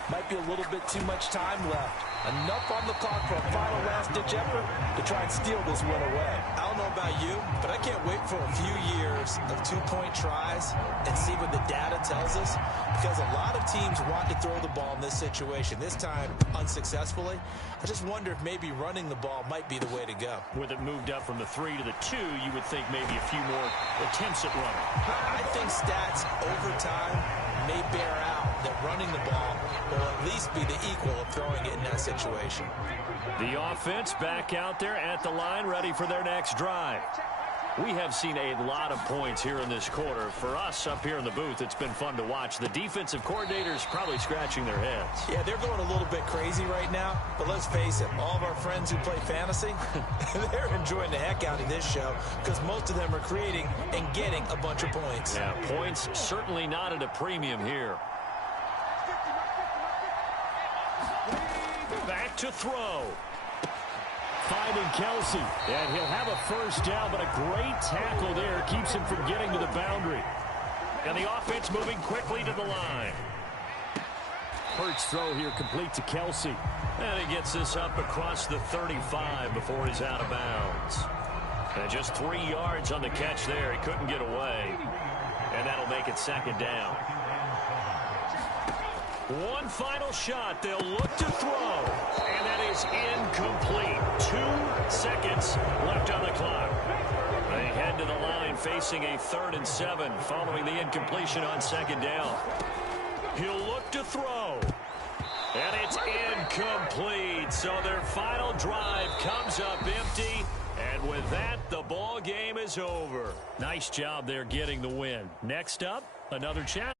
Might be a little bit too much time left. Enough on the clock for a final last-ditch effort to try and steal this win away. I don't know about you, but I can't wait for a few years of two-point tries and see what the data tells us, because a lot of teams want to throw the ball in this situation, this time unsuccessfully. I just wonder if maybe running the ball might be the way to go. With it moved up from the 3 to the 2, you would think maybe a few more attempts at running. I think stats over time may bear out that running the ball will at least be the equal of throwing it in that situation. The offense back out there at the line, ready for their next drive. We have seen a lot of points here in this quarter. For us up here in the booth, it's been fun to watch. The defensive coordinators probably scratching their heads. Yeah, they're going a little bit crazy right now, but let's face it, all of our friends who play fantasy, they're enjoying the heck out of this show because most of them are creating and getting a bunch of points. Yeah, points certainly not at a premium here. Back to throw. Finding Kelsey, and he'll have a first down, but a great tackle there keeps him from getting to the boundary. And the offense moving quickly to the line. Hurts throw here complete to Kelsey. And he gets this up across the 35 before he's out of bounds. And just 3 yards on the catch there. He couldn't get away. And that'll make it second down. One final shot. They'll look to throw. And that is incomplete. 2 seconds left on the clock. They head to the line facing a 3rd and 7 following the incompletion on second down. He'll look to throw. And it's incomplete. So their final drive comes up empty. And with that, the ball game is over. Nice job there getting the win. Next up, another challenge.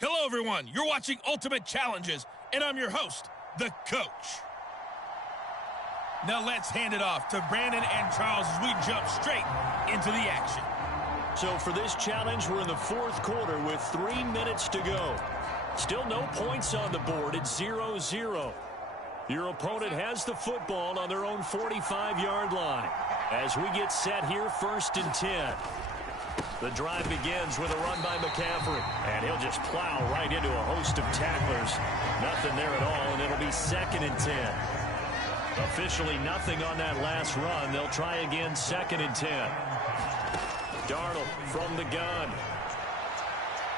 Hello, everyone. You're watching Ultimate Challenges, and I'm your host, the Coach. Now let's hand it off to Brandon and Charles as we jump straight into the action. So for this challenge, we're in the 4th quarter with 3 minutes to go. Still no points on the board. It's 0-0. Your opponent has the football on their own 45-yard line. As we get set here, 1st and 10. The drive begins with a run by McCaffrey. And he'll just plow right into a host of tacklers. Nothing there at all, and it'll be 2nd and 10. Officially nothing on that last run. They'll try again, 2nd and 10. Darnold from the gun.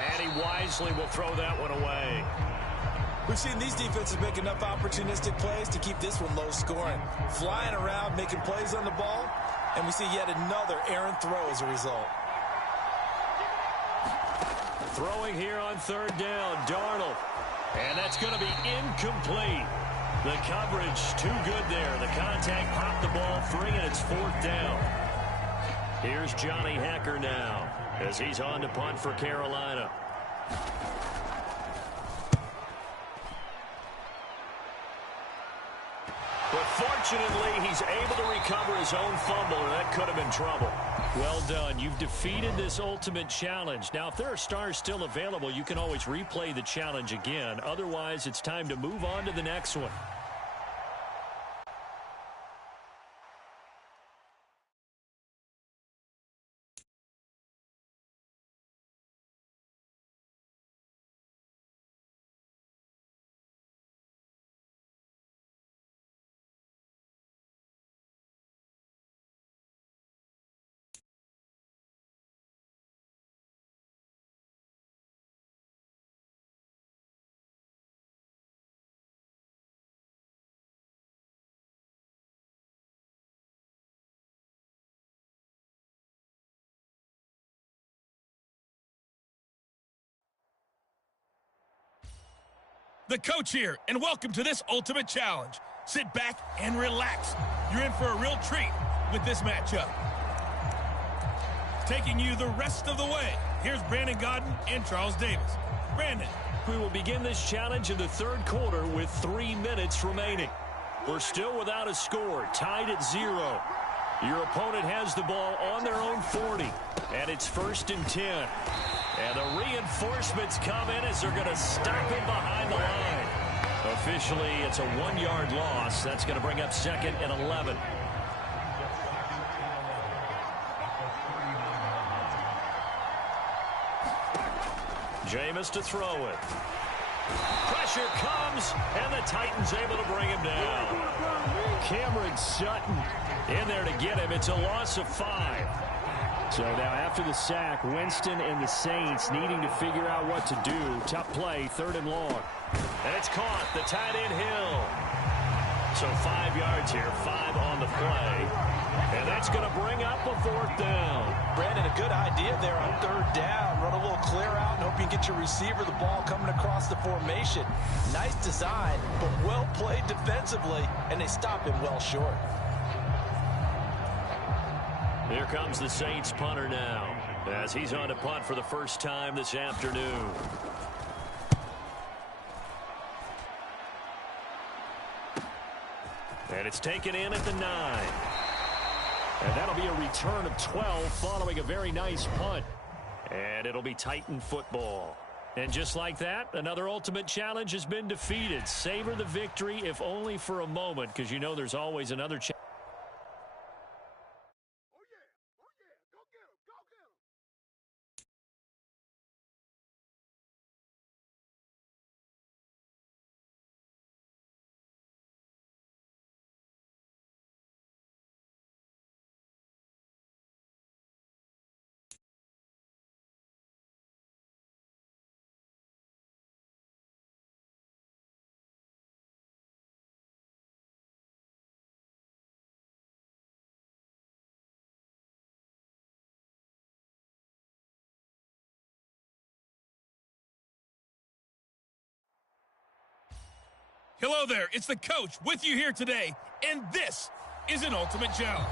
And he wisely will throw that one away. We've seen these defenses make enough opportunistic plays to keep this one low scoring. Flying around, making plays on the ball, and we see yet another errant throw as a result. Throwing here on 3rd down, Darnold. And that's going to be incomplete. The coverage too good there. The contact popped the ball free, and it's 4th down. Here's Johnny Hecker now as he's on to punt for Carolina. But fortunately, he's able to recover his own fumble, and that could have been trouble. Well done. You've defeated this ultimate challenge. Now, if there are stars still available, you can always replay the challenge again. Otherwise, it's time to move on to the next one. The coach here, and welcome to this ultimate challenge. Sit back and relax. You're in for a real treat with this matchup. Taking you the rest of the way, here's Brandon Gaudin and Charles Davis. Brandon. We will begin this challenge in the third quarter with 3 minutes remaining. We're still without a score, tied at 0. Your opponent has the ball on their own 40, and it's 1st and 10. And the reinforcements come in as they're going to stop him behind the line. Officially, it's a 1-yard loss. That's going to bring up 2nd and 11. Jameis to throw it. Pressure comes, and the Titans able to bring him down. Cameron Sutton in there to get him. It's a loss of 5. So now after the sack, Winston and the Saints needing to figure out what to do. Tough play, 3rd and long. And it's caught, the tight end Hill. So 5 yards here, 5 on the play. And that's going to bring up a 4th down. Brandon, a good idea there on 3rd down. Run a little clear out and hope you get your receiver the ball coming across the formation. Nice design, but well played defensively, and they stop him well short. Here comes the Saints punter now, as he's on to punt for the first time this afternoon. And it's taken in at the 9. And that'll be a return of 12 following a very nice punt. And it'll be Titan football. And just like that, another ultimate challenge has been defeated. Savor the victory, if only for a moment, because you know there's always another challenge. Hello there, it's the coach with you here today, and this is an ultimate challenge.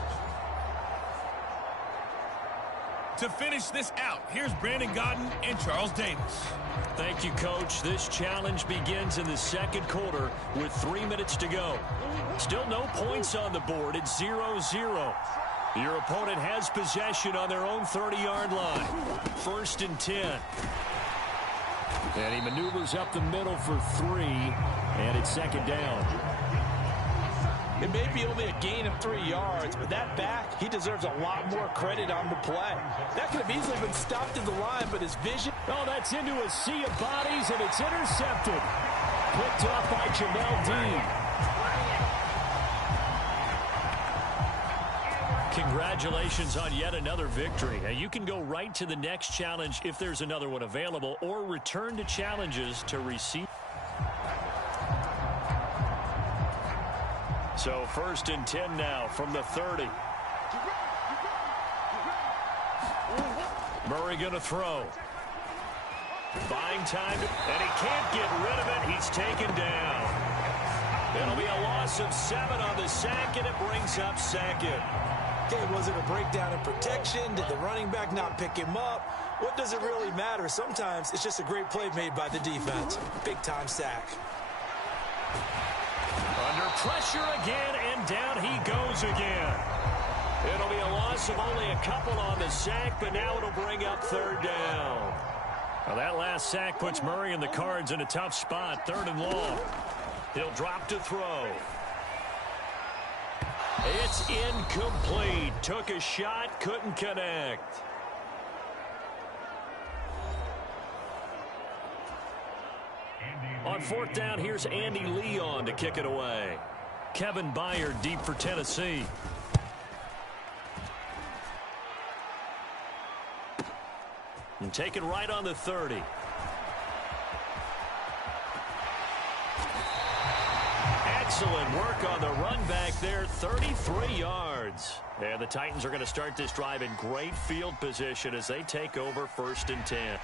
To finish this out, here's Brandon Gaudin and Charles Davis. Thank you, Coach. This challenge begins in the 2nd quarter with 3 minutes to go. Still no points on the board. It's 0-0. Your opponent has possession on their own 30-yard line. 1st and 10. And he maneuvers up the middle for 3, and it's 2nd down. It may be only a gain of 3 yards, but that back, he deserves a lot more credit on the play. That could have easily been stopped at the line, but his vision... Oh, that's into a sea of bodies, and it's intercepted. Picked off by Jamel Dean. Congratulations on yet another victory. Now, you can go right to the next challenge if there's another one available, or return to challenges to receive. So 1st and 10 now from the 30. Murray going to throw. Buying time, and he can't get rid of it. He's taken down. It'll be a loss of 7 on the sack, and it brings up 2nd. Okay, was it a breakdown in protection? Did the running back not pick him up? What does it really matter? Sometimes it's just a great play made by the defense. Big-time sack. Under pressure again, and down he goes again. It'll be a loss of only a couple on the sack, but now it'll bring up 3rd down. Well, that last sack puts Murray and the Cards in a tough spot. 3rd and long. He'll drop to throw. It's incomplete. Took a shot, couldn't connect. On 4th down, here's Andy Leon to kick it away. Kevin Byard deep for Tennessee. And taken right on the 30. Excellent work on the run back there, 33 yards. And the Titans are going to start this drive in great field position as they take over 1st and 10.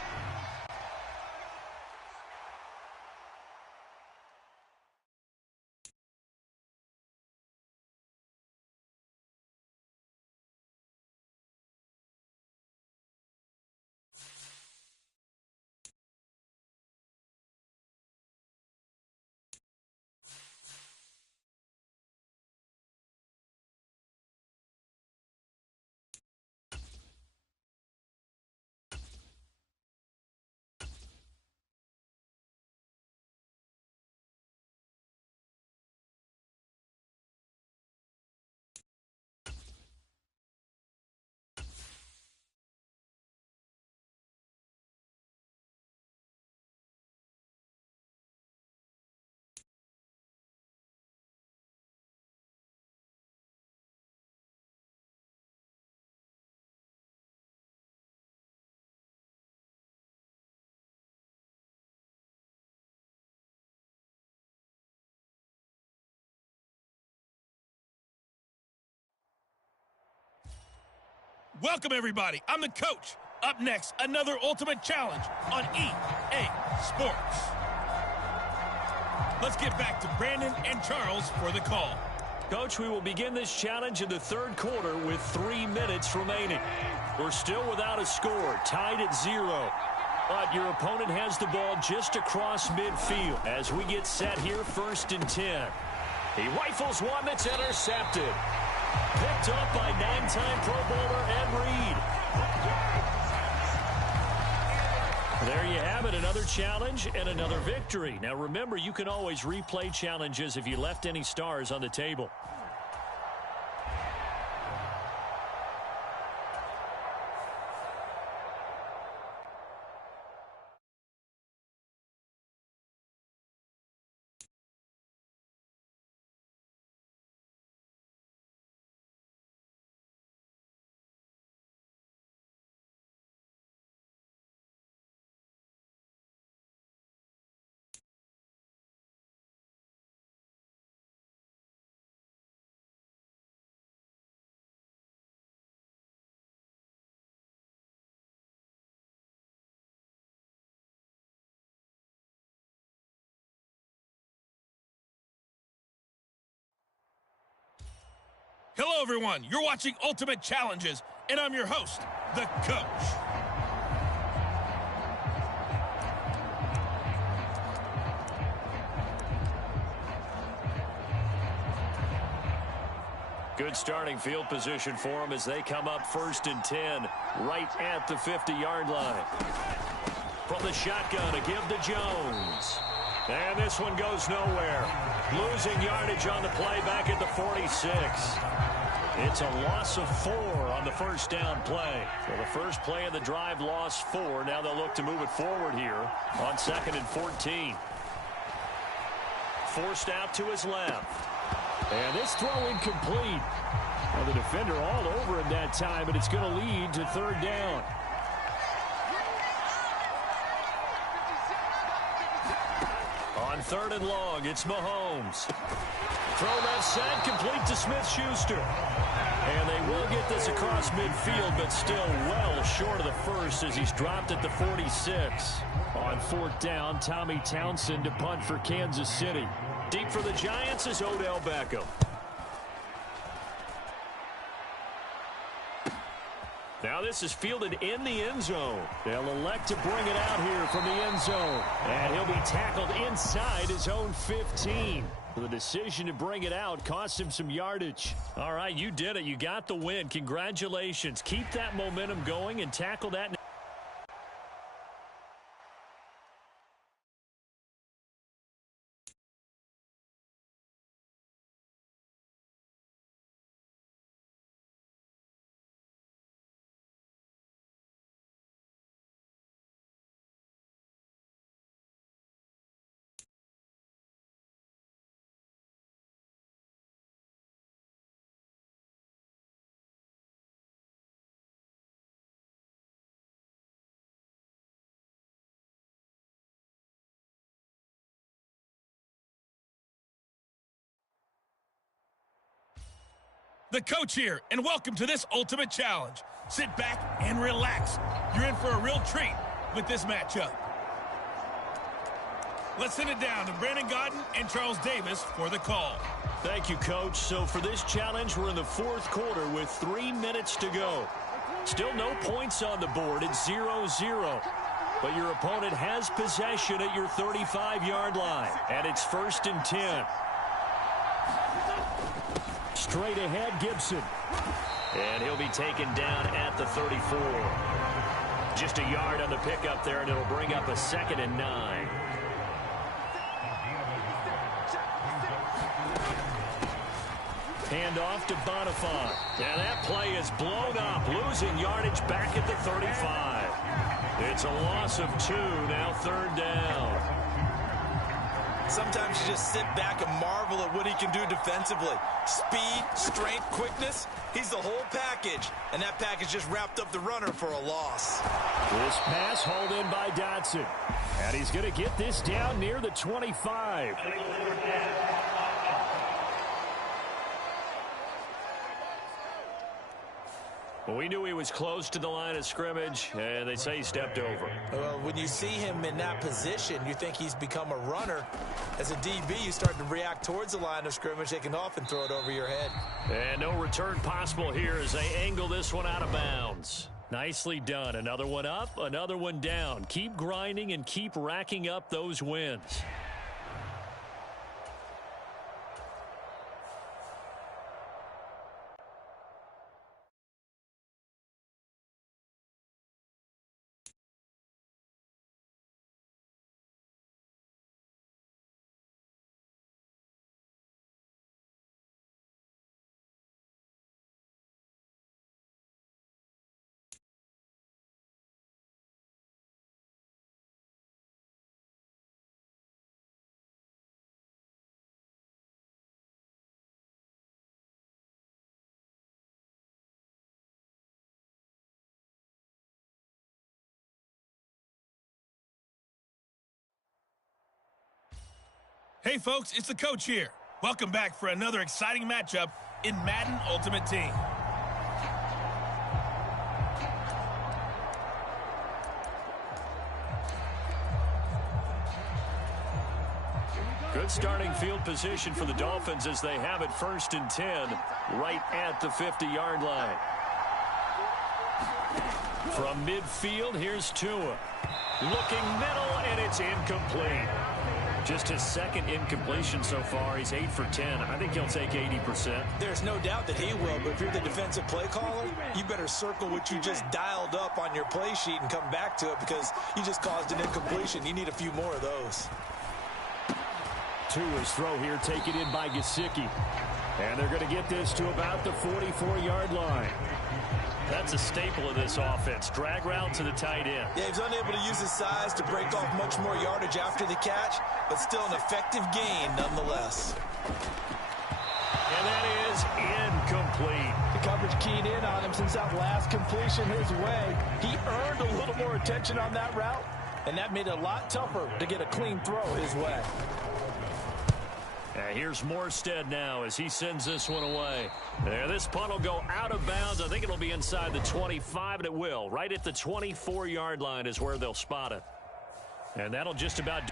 Welcome, everybody. I'm the coach. Up next, another Ultimate Challenge on EA Sports. Let's get back to Brandon and Charles for the call. Coach, we will begin this challenge in the third quarter with 3 minutes remaining. We're still without a score, tied at 0. But your opponent has the ball just across midfield as we get set here, 1st and 10. He rifles one that's intercepted. Picked up by 9-time Pro Bowler Ed Reed. There you have it, another challenge and another victory. Now remember, you can always replay challenges if you left any stars on the table. Hello, everyone. You're watching Ultimate Challenges, and I'm your host, the coach. Good starting field position for them as they come up 1st and 10, right at the 50-yard line. From the shotgun, a give to Jones. And this one goes nowhere. Losing yardage on the play back at the 46. It's a loss of 4 on the first down play. So the first play of the drive lost 4. Now they'll look to move it forward here on 2nd and 14. Forced out to his left. And this throw incomplete. Well, the defender all over him that time, but it's going to lead to 3rd down. On 3rd and long, it's Mahomes. Throw left side, complete to Smith-Schuster. And they will get this across midfield, but still well short of the first as he's dropped at the 46. On 4th down, Tommy Townsend to punt for Kansas City. Deep for the Giants is Odell Beckham. Now this is fielded in the end zone. They'll elect to bring it out here from the end zone. And he'll be tackled inside his own 15. The decision to bring it out cost him some yardage. All right, you did it. You got the win. Congratulations. Keep that momentum going and tackle that. The coach here, and welcome to this Ultimate Challenge. Sit back and relax. You're in for a real treat with this matchup. Let's send it down to Brandon Gaudin and Charles Davis for the call. Thank you, Coach. So for this challenge, we're in the 4th quarter with 3 minutes to go. Still no points on the board. It's 0-0. But your opponent has possession at your 35-yard line. And it's 1st and 10. Straight ahead, Gibson. And he'll be taken down at the 34. Just a yard on the pickup there, and it'll bring up a 2nd and 9. Hand off to Bonifant. And that play is blown up, losing yardage back at the 35. It's a loss of 2, now 3rd down. Sometimes you just sit back and marvel at what he can do defensively. Speed, strength, quickness, he's the whole package. And that package just wrapped up the runner for a loss. This pass hauled in by Dotson. And he's going to get this down near the 25. We knew he was close to the line of scrimmage, and they say he stepped over. Well, when you see him in that position, you think he's become a runner. As a DB, you start to react towards the line of scrimmage. They can often throw it over your head. And no return possible here as they angle this one out of bounds. Nicely done. Another one up, another one down. Keep grinding and keep racking up those wins. Hey folks, it's the coach here. Welcome back for another exciting matchup in Madden Ultimate Team. Good starting field position for the Dolphins as they have it 1st and 10 right at the 50-yard line. From midfield, here's Tua. Looking middle, and it's incomplete. Just his second incompletion so far. He's 8 for 10. I think he'll take 80%. There's no doubt that he will, but if you're the defensive play caller, you better circle what you just dialed up on your play sheet and come back to it because you just caused an incompletion. You need a few more of those. Tua's throw here taken in by Gesicki. And they're going to get this to about the 44-yard line. That's a staple of this offense. Drag route to the tight end. Yeah, he's unable to use his size to break off much more yardage after the catch, but still an effective gain nonetheless. And that is incomplete. The coverage keyed in on him since that last completion his way. He earned a little more attention on that route, and that made it a lot tougher to get a clean throw his way. Here's Morstead now as he sends this one away. There, this punt will go out of bounds. I think it'll be inside the 25, and it will. Right at the 24-yard line is where they'll spot it. And that'll just about...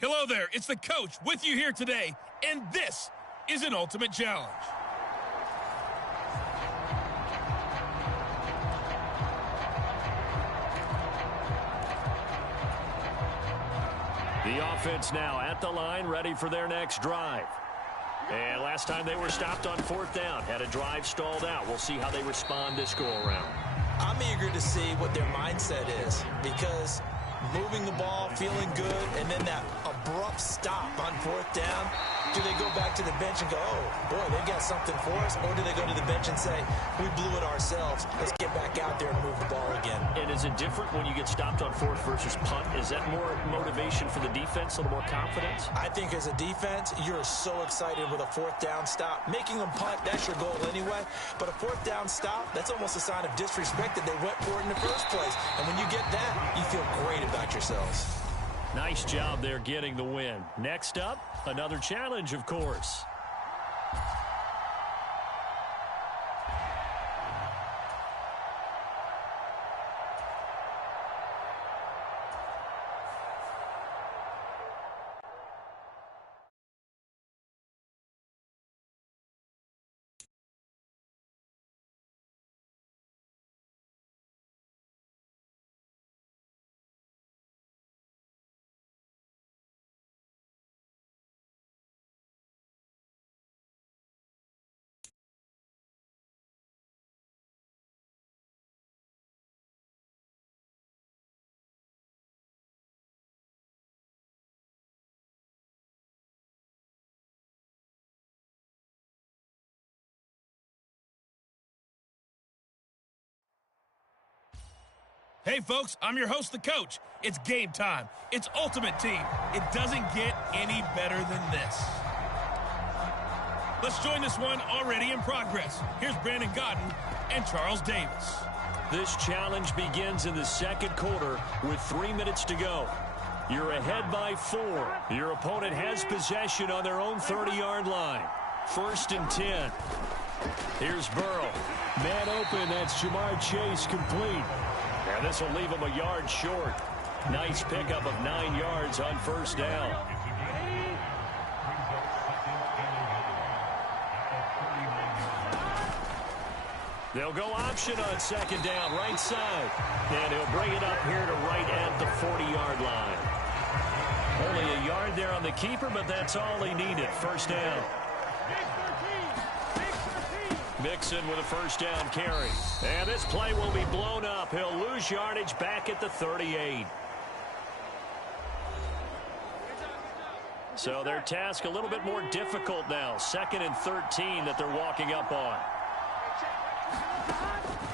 Hello there, it's the coach with you here today, and this is an Ultimate Challenge. The offense now at the line, ready for their next drive. And last time they were stopped on 4th down, had a drive stalled out. We'll see how they respond this go-around. I'm eager to see what their mindset is because moving the ball, feeling good, and then that abrupt stop on 4th down, do they go back to the bench and go, oh, boy, they've got something for us? Or do they go to the bench and say, we blew it ourselves. Let's get back out there and move the ball again? And is it different when you get stopped on fourth versus punt? Is that more motivation for the defense, a little more confidence? I think as a defense, you're so excited with a fourth down stop. Making them punt, that's your goal anyway. But a fourth down stop, that's almost a sign of disrespect that they went for it in the first place. And when you get that, you feel great about yourselves. Nice job there getting the win. Next up, another challenge, of course. Hey, folks, I'm your host, the coach. It's game time. It's Ultimate Team. It doesn't get any better than this. Let's join this one already in progress. Here's Brandon Gaudin and Charles Davis. This challenge begins in the second quarter with 3 minutes to go. You're ahead by 4. Your opponent has possession on their own 30-yard line. 1st and 10. Here's Burrow. Man open, that's Jamar Chase complete. And this will leave him a yard short. Nice pickup of 9 yards on 1st down. They'll go option on 2nd down, right side. And he'll bring it up here to right at the 40-yard line. Only a yard there on the keeper, but that's all he needed. 1st down. Mixon with a 1st down carry. And this play will be blown up. He'll lose yardage back at the 38. So their task a little bit more difficult now. 2nd and 13 that they're walking up on.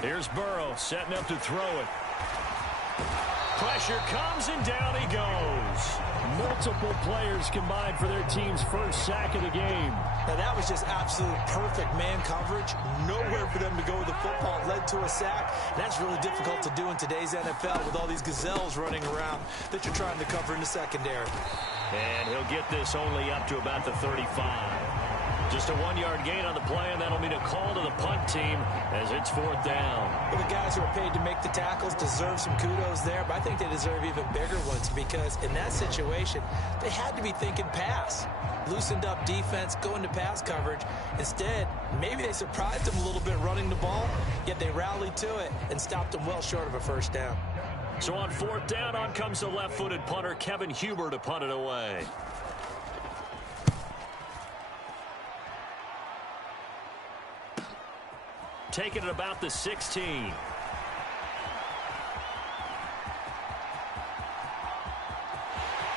Here's Burrow setting up to throw it. Pressure comes and down he goes. Multiple players combined for their team's first sack of the game. Now that was just absolute perfect man coverage. Nowhere for them to go with the football. Led to a sack. That's really difficult to do in today's NFL with all these gazelles running around that you're trying to cover in the secondary. And he'll get this only up to about the 35. Just a 1-yard gain on the play, and that'll mean a call to the punt team as it's 4th down. Well, the guys who are paid to make the tackles deserve some kudos there, but I think they deserve even bigger ones because in that situation, they had to be thinking pass. Loosened up defense, going to pass coverage. Instead, maybe they surprised them a little bit running the ball, yet they rallied to it and stopped them well short of a 1st down. So on 4th down, on comes the left-footed punter, Kevin Huber, to punt it away. Taking it about the 16.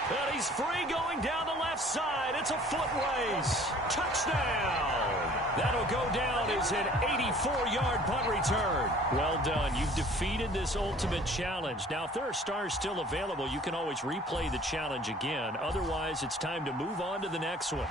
And he's free going down the left side. It's a foot race. Touchdown. That'll go down as an 84-yard punt return. Well done. You've defeated this ultimate challenge. Now, if there are stars still available, you can always replay the challenge again. Otherwise, it's time to move on to the next one.